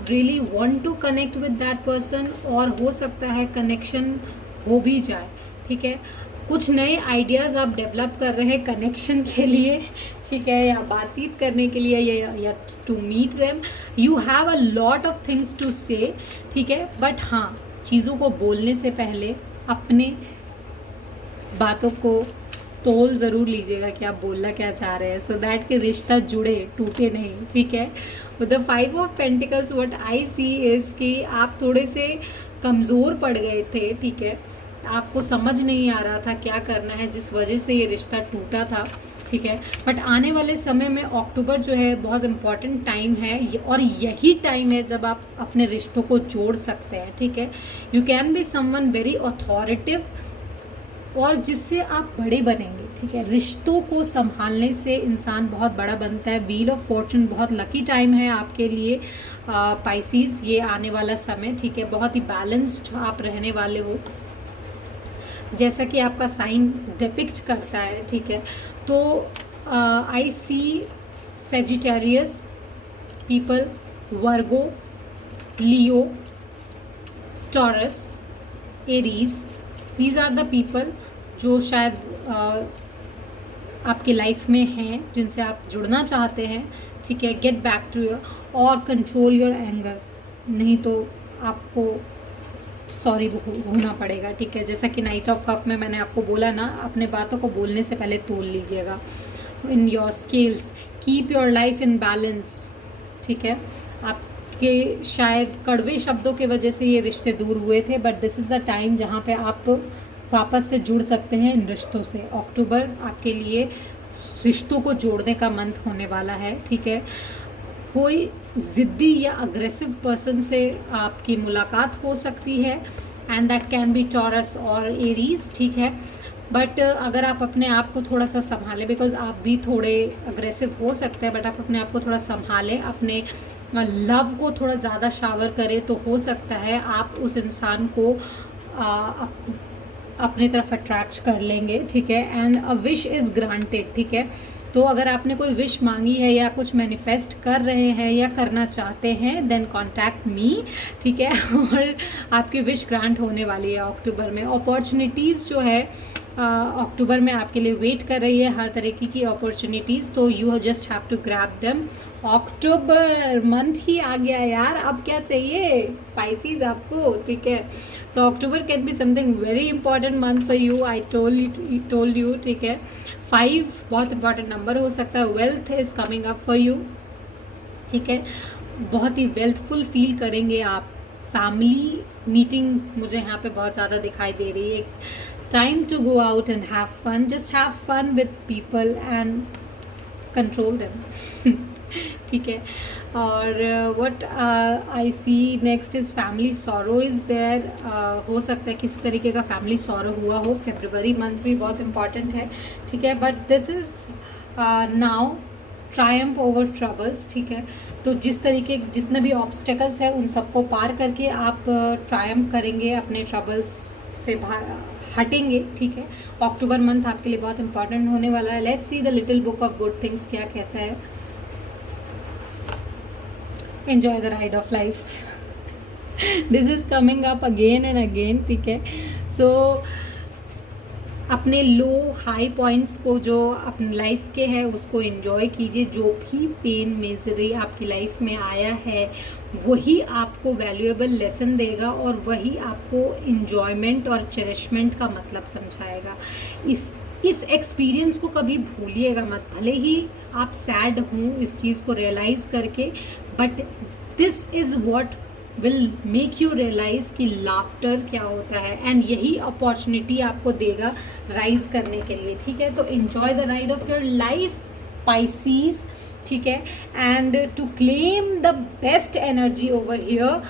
really want to connect with that person, और हो सकता है कनेक्शन हो भी जाए, ठीक है। कुछ नए आइडियाज़ आप डेवलप कर रहे हैं कनेक्शन के लिए, ठीक है, या बातचीत करने के लिए, या to meet them. You have a lot of things to say, ठीक है। बट हाँ, चीज़ों को बोलने से पहले अपने बातों को तोल ज़रूर लीजिएगा कि आप बोलना क्या चाह रहे हैं, सो दैट कि रिश्ता जुड़े, टूटे नहीं, ठीक है। With the 5 of pentacles what I see is कि आप थोड़े से कमज़ोर पड़ गए थे, ठीक है। आपको समझ नहीं आ रहा था क्या करना है, जिस वजह से ये रिश्ता टूटा था। ठीक है। बट आने वाले समय में अक्टूबर जो है बहुत इम्पॉर्टेंट टाइम है और यही टाइम है जब आप अपने रिश्तों को जोड़ सकते हैं, ठीक है। You can be someone very authoritative और जिससे आप बड़े बनेंगे, ठीक है। रिश्तों को संभालने से इंसान बहुत बड़ा बनता है। व्हील ऑफ फॉर्चून बहुत लकी टाइम है आपके लिए पाइसीज, ये आने वाला समय, ठीक है। बहुत ही बैलेंस्ड आप रहने वाले हो जैसा कि आपका साइन डिपिक्ट करता है, ठीक है। तो I see Sagittarius people, Virgo, Leo, Taurus, Aries, these are the people जो शायद आपकी लाइफ में हैं, जिनसे आप जुड़ना चाहते हैं, ठीक है। गेट बैक टू योर और कंट्रोल योर एंगर, नहीं तो आपको सॉरी होना पड़ेगा, ठीक है। जैसा कि नाइट ऑफ कप में मैंने आपको बोला ना, अपने बातों को बोलने से पहले तोल लीजिएगा। In your scales keep your life in balance, ठीक है। आपके शायद कड़वे शब्दों की वजह से ये रिश्ते दूर हुए थे, but this is the time जहाँ पे आप वापस से जुड़ सकते हैं इन रिश्तों से। अक्टूबर आपके लिए रिश्तों को जोड़ने का मंथ होने वाला है, ठीक है। कोई ज़िद्दी या अग्रेसिव पर्सन से आपकी मुलाकात हो सकती है and that can B taurus और एरीज, ठीक है। बट अगर आप अपने आप को थोड़ा सा संभालें, बिकॉज आप भी थोड़े अग्रेसिव हो सकते हैं, बट आप अपने आप को थोड़ा संभालें, अपने लव को थोड़ा ज़्यादा शावर करें, तो हो सकता है आप उस इंसान को अपने तरफ अट्रैक्ट कर लेंगे, ठीक है। And a wish is granted, ठीक है। तो अगर आपने कोई विश मांगी है या कुछ मैनिफेस्ट कर रहे हैं या करना चाहते हैं, देन कॉन्टैक्ट मी, ठीक है। और आपकी विश ग्रांट होने वाली है अक्टूबर में। अपॉर्चुनिटीज़ जो है अक्टूबर में आपके लिए वेट कर रही है, हर तरीके की अपॉर्चुनिटीज़, तो you just have to grab them. October month ही आ गया यार, अब क्या चाहिए पाइसीज आपको, ठीक है। So October can be something very important month for you, I told you, ठीक है। 5 बहुत इंपॉर्टेंट नंबर हो सकता है। Wealth is coming up for you, ठीक है। बहुत ही वेल्थफुल फील करेंगे आप। फैमिली मीटिंग मुझे यहाँ पे बहुत ज़्यादा दिखाई दे रही है। Time to go out and have fun, just have fun with people and control them, ठीक है। और what I see next is family sorrow is there. हो सकता है किसी तरीके का फैमिली सॉरो हुआ हो। फेब्रुवरी मंथ भी बहुत इंपॉर्टेंट है, ठीक है। But this is now Triumph over troubles, ठीक है। तो जिस तरीके जितने भी ऑब्स्टेकल्स हैं उन सबको पार करके आप ट्रायम्फ करेंगे, अपने ट्रबल्स से हटेंगे, ठीक है। अक्टूबर मंथ आपके लिए बहुत इंपॉर्टेंट होने वाला है। Let's see the little book of good things क्या कहता है। Enjoy the ride of life, this is coming up again and again, ठीक है। सो अपने लो हाई पॉइंट्स को जो अपनी लाइफ के है उसको एंजॉय कीजिए। जो भी पेन मिजरी आपकी लाइफ में आया है वही आपको वैल्यूएबल लेसन देगा और वही आपको एंजॉयमेंट और चेरिशमेंट का मतलब समझाएगा। इस एक्सपीरियंस को कभी भूलिएगा मत, भले ही आप सैड हों इस चीज़ को रियलाइज़ करके, but this is what will make you realise कि लाफ्टर क्या होता है, एंड यही अपॉर्चुनिटी आपको देगा राइज करने के लिए, ठीक है। तो enjoy the ride of your life Pisces, ठीक है। And to claim the best energy over here,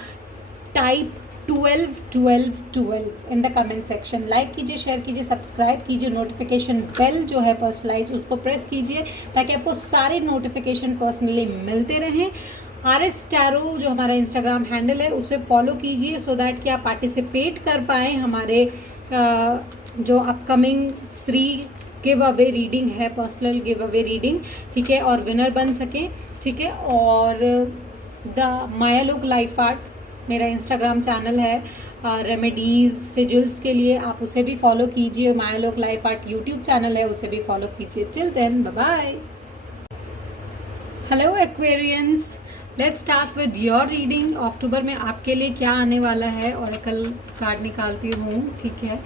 type 12 12 12 in the comment section. Like कीजिए, शेयर कीजिए, सब्सक्राइब कीजिए, नोटिफिकेशन बेल जो है पर्सनलाइज उसको प्रेस कीजिए ताकि आपको सारे नोटिफिकेशन पर्सनली मिलते रहें। RS टैरो जो हमारा इंस्टाग्राम हैंडल है उसे फॉलो कीजिए सो दैट कि आप पार्टिसिपेट कर पाएँ हमारे जो upcoming free giveaway reading है, पर्सनल गिव अवे रीडिंग, ठीक है, और विनर बन सकें, ठीक है। और the Mayalok life art मेरा इंस्टाग्राम चैनल है रेमेडीज़ सिजिल्स के लिए, आप उसे भी फॉलो कीजिए। Mayalok life art YouTube channel है, उसे भी फॉलो कीजिए। Till then bye bye. Hello Aquarians, let's start with your reading. October में आपके लिए क्या आने वाला है, ओरेकल कार्ड निकालती हूँ, ठीक है।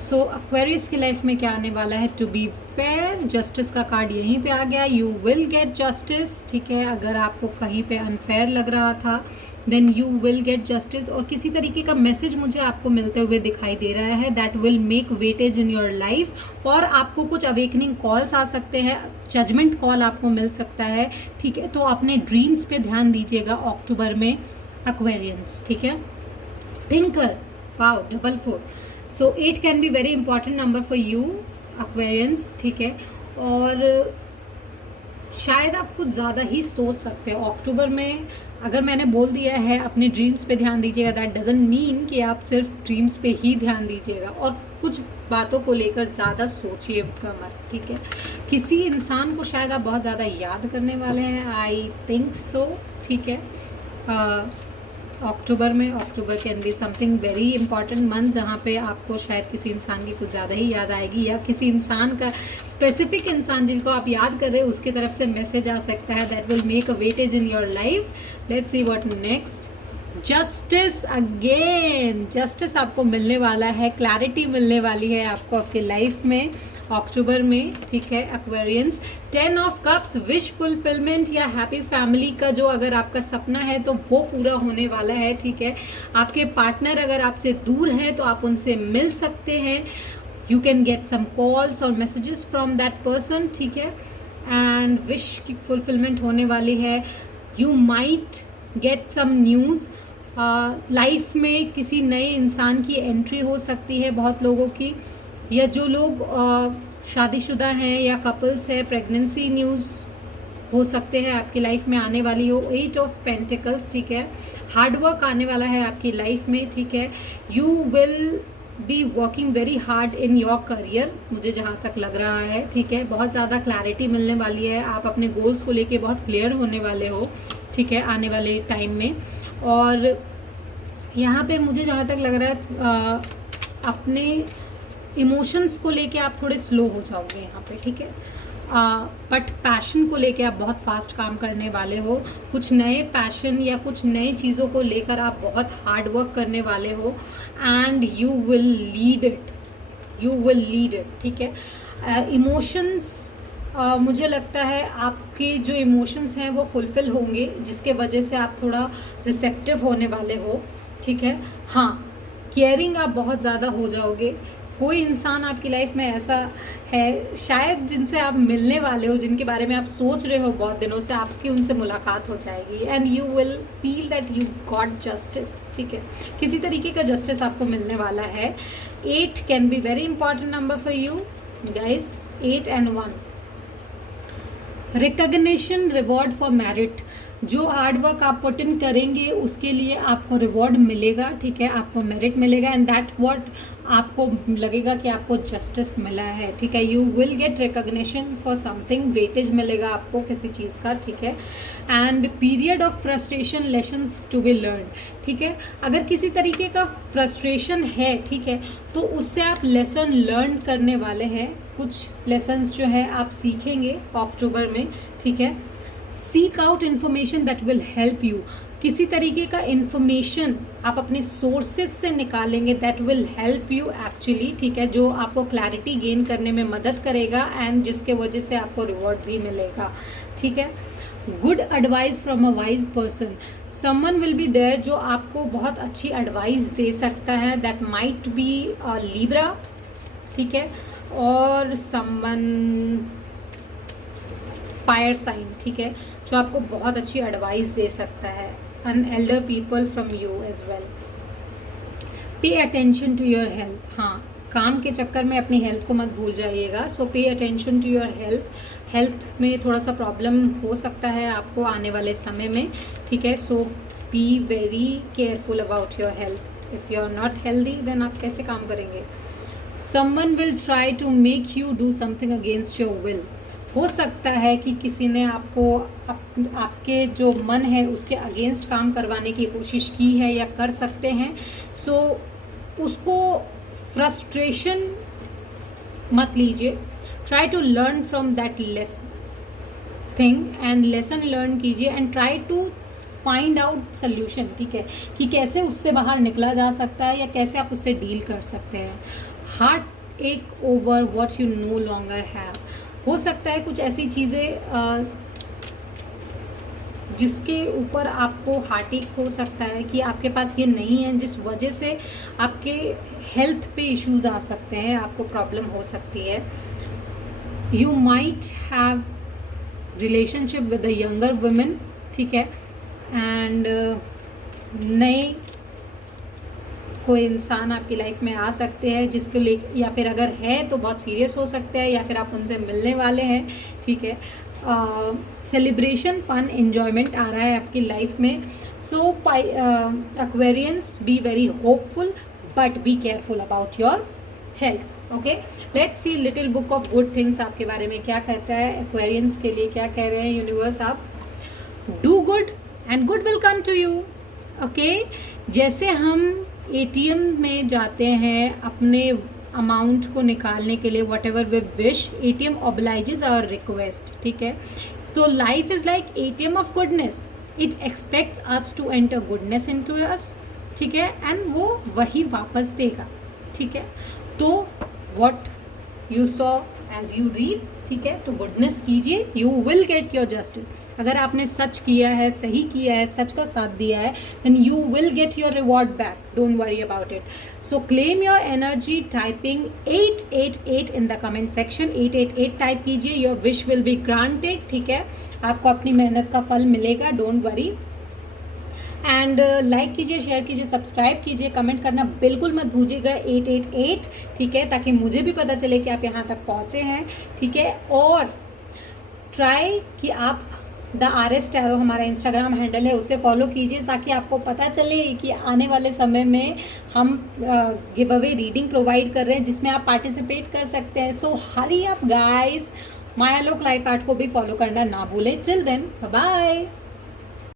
सो एक्वेरियस की लाइफ में क्या आने वाला है, टू बी फेयर, जस्टिस का कार्ड यहीं पे आ गया, यू विल गेट जस्टिस, ठीक है। अगर आपको कहीं पे अनफेयर लग रहा था then you will get justice, और किसी तरीके का मैसेज मुझे आपको मिलते हुए दिखाई दे रहा है that will make weightage in your life, और आपको कुछ अवेकनिंग कॉल्स आ सकते हैं, जजमेंट कॉल आपको मिल सकता है, ठीक है। तो अपने ड्रीम्स पे ध्यान दीजिएगा अक्टूबर में एक्वेरियंस, ठीक है। Thinker, wow, double 4, so 8 can be very important number for you Aquarians, ठीक है। और शायद आप कुछ ज़्यादा ही सोच सकते हो अक्टूबर में। अगर मैंने बोल दिया है अपने ड्रीम्स पे ध्यान दीजिएगा, दैट डजंट मीन कि आप सिर्फ ड्रीम्स पे ही ध्यान दीजिएगा, और कुछ बातों को लेकर ज़्यादा सोचिए मत, ठीक है। किसी इंसान को शायद आप बहुत ज़्यादा याद करने वाले हैं, आई थिंक सो, ठीक है। अक्टूबर में, October can be something very important month जहाँ पे आपको शायद किसी इंसान की कुछ ज़्यादा ही याद आएगी, या किसी इंसान का, स्पेसिफिक इंसान जिनको आप याद कर रहे हैं उसकी तरफ से मैसेज आ सकता है that will make a weightage in your life. Let's see what next. Justice again, justice आपको मिलने वाला है, क्लैरिटी मिलने वाली है आपको आपकी लाइफ में अक्टूबर में, ठीक है Aquarians. 10 of cups, wish fulfilment या हैप्पी फैमिली का जो अगर आपका सपना है तो वो पूरा होने वाला है, ठीक है। आपके पार्टनर अगर आपसे दूर हैं तो आप उनसे मिल सकते हैं, you can get some calls और मैसेजेस फ्रॉम दैट पर्सन, ठीक है। एंड विश की फुलफिलमेंट होने वाली है, you might get some news, life में किसी नए इंसान की एंट्री हो सकती है बहुत लोगों की, या जो लोग शादीशुदा हैं या कपल्स है, प्रेगनेंसी न्यूज़ हो सकते हैं आपकी लाइफ में आने वाली हो। 8 ऑफ पेंटिकल्स, ठीक है। हार्डवर्क आने वाला है आपकी लाइफ में, ठीक है। You will be working very hard in your career, मुझे जहाँ तक लग रहा है, ठीक है। बहुत ज़्यादा क्लैरिटी मिलने वाली है, आप अपने गोल्स को लेके बहुत क्लियर होने वाले हो, ठीक है, आने वाले टाइम में। और यहाँ पे मुझे जहाँ तक लग रहा है अपने इमोशंस को लेके आप थोड़े स्लो हो जाओगे यहाँ पे, ठीक है। बट पैशन को लेके आप बहुत फास्ट काम करने वाले हो, कुछ नए पैशन या कुछ नई चीज़ों को लेकर आप बहुत हार्ड वर्क करने वाले हो, and you will lead it, you will lead it, ठीक है। इमोशंस, मुझे लगता है आपके जो इमोशंस हैं वो फुलफ़िल होंगे, जिसके वजह से आप थोड़ा रिसेप्टिव होने वाले हो, ठीक है। हाँ, केयरिंग आप बहुत ज़्यादा हो जाओगे। कोई इंसान आपकी लाइफ में ऐसा है शायद जिनसे आप मिलने वाले हो, जिनके बारे में आप सोच रहे हो बहुत दिनों से, आपकी उनसे मुलाकात हो जाएगी, and you will feel that you got justice, ठीक है। किसी तरीके का जस्टिस आपको मिलने वाला है। 8 can be very important number for you guys, 8 and 1। Recognition, reward for merit, जो हार्डवर्क आप पुट इन करेंगे उसके लिए आपको रिवॉर्ड मिलेगा, ठीक है, आपको मेरिट मिलेगा, एंड दैट व्हाट आपको लगेगा कि आपको जस्टिस मिला है, ठीक है। You will get recognition for something, weightage मिलेगा आपको किसी चीज़ का, ठीक है। And period of frustration, lessons to be learn, ठीक है। अगर किसी तरीके का फ्रस्ट्रेशन है, ठीक है, तो उससे आप लेसन लर्न करने वाले हैं, कुछ लेसन्स जो है आप सीखेंगे अक्टूबर में, ठीक है। Seek out information that will help you, किसी तरीके का इन्फॉर्मेशन आप अपने सोर्सेस से निकालेंगे that will help you actually, ठीक है, जो आपको क्लैरिटी गेन करने में मदद करेगा, एंड जिसके वजह से आपको रिवॉर्ड भी मिलेगा, ठीक है। Good advice from a wise person, someone will be there जो आपको बहुत अच्छी एडवाइस दे सकता है, दैट माइट बी लिब्रा, ठीक है, और समवन फायर साइन, ठीक है, जो आपको बहुत अच्छी एडवाइस दे सकता है, an elder people from you as well. Pay attention to your health, हाँ, काम के चक्कर में अपनी हेल्थ को मत भूल जाइएगा, so pay attention to your health, health में थोड़ा सा प्रॉब्लम हो सकता है आपको आने वाले समय में, ठीक है। So be very careful about your health, if you are not healthy then आप कैसे काम करेंगे। Someone will try to make you do something against your will, हो सकता है कि किसी ने आपको आपके जो मन है उसके अगेंस्ट काम करवाने की कोशिश की है या कर सकते हैं, सो उसको फ्रस्ट्रेशन मत लीजिए, try to learn from that less thing and lesson learn कीजिए, and try to find out solution, ठीक है, कि कैसे उससे बाहर निकला जा सकता है या कैसे आप उससे डील कर सकते हैं। हार्ट एक over what you know longer have. हो सकता है कुछ ऐसी चीज़ें जिसके ऊपर आपको हार्ट एक हो सकता है कि आपके पास ये नहीं है, जिस वजह से आपके हेल्थ पे इश्यूज आ सकते हैं, आपको प्रॉब्लम हो सकती है। You might have relationship with the younger women, ठीक है, एंड नए कोई इंसान आपकी लाइफ में आ सकते हैं जिसके लिए, या फिर अगर है तो बहुत सीरियस हो सकते हैं, या फिर आप उनसे मिलने वाले हैं, ठीक है। सेलिब्रेशन, फन, एन्जॉयमेंट आ रहा है आपकी लाइफ में। So Aquarians, be very hopeful but be careful about your health. Okay, let's see little book of good things आपके बारे में क्या कहता है, एक्वेरियंस के लिए क्या कह रहे हैं यूनिवर्स। आप do good and good will come to you. Okay, जैसे हम एटीएम में जाते हैं अपने अमाउंट को निकालने के लिए, whatever we wish, ATM obliges our request, ठीक है। तो life is like ATM of goodness, it expects us to enter goodness into us, ठीक है, एंड वो वही वापस देगा, ठीक है। तो what you saw as you read, ठीक है, तो गुडनेस कीजिए, you will get your justice. अगर आपने सच किया है, सही किया है, सच का साथ दिया है, then you will get your reward back, don't worry about it. So claim your energy typing 888 in the comment section. 888 type कीजिए, your wish will be granted, ठीक है, आपको अपनी मेहनत का फल मिलेगा, डोंट वरी। एंड लाइक कीजिए, शेयर कीजिए, सब्सक्राइब कीजिए, कमेंट करना बिल्कुल मत भूलिएगा 888, ठीक है, ताकि मुझे भी पता चले कि आप यहाँ तक पहुँचे हैं, ठीक है। और ट्राई कि आप द RS टैरो हमारा इंस्टाग्राम हैंडल है, उसे फॉलो कीजिए ताकि आपको पता चले कि आने वाले समय में हम गिव अवे रीडिंग प्रोवाइड कर रहे हैं जिसमें आप पार्टिसिपेट कर सकते हैं। So hurry up guys, Mayalok life art को भी फॉलो करना ना भूलें। Till then bye bye.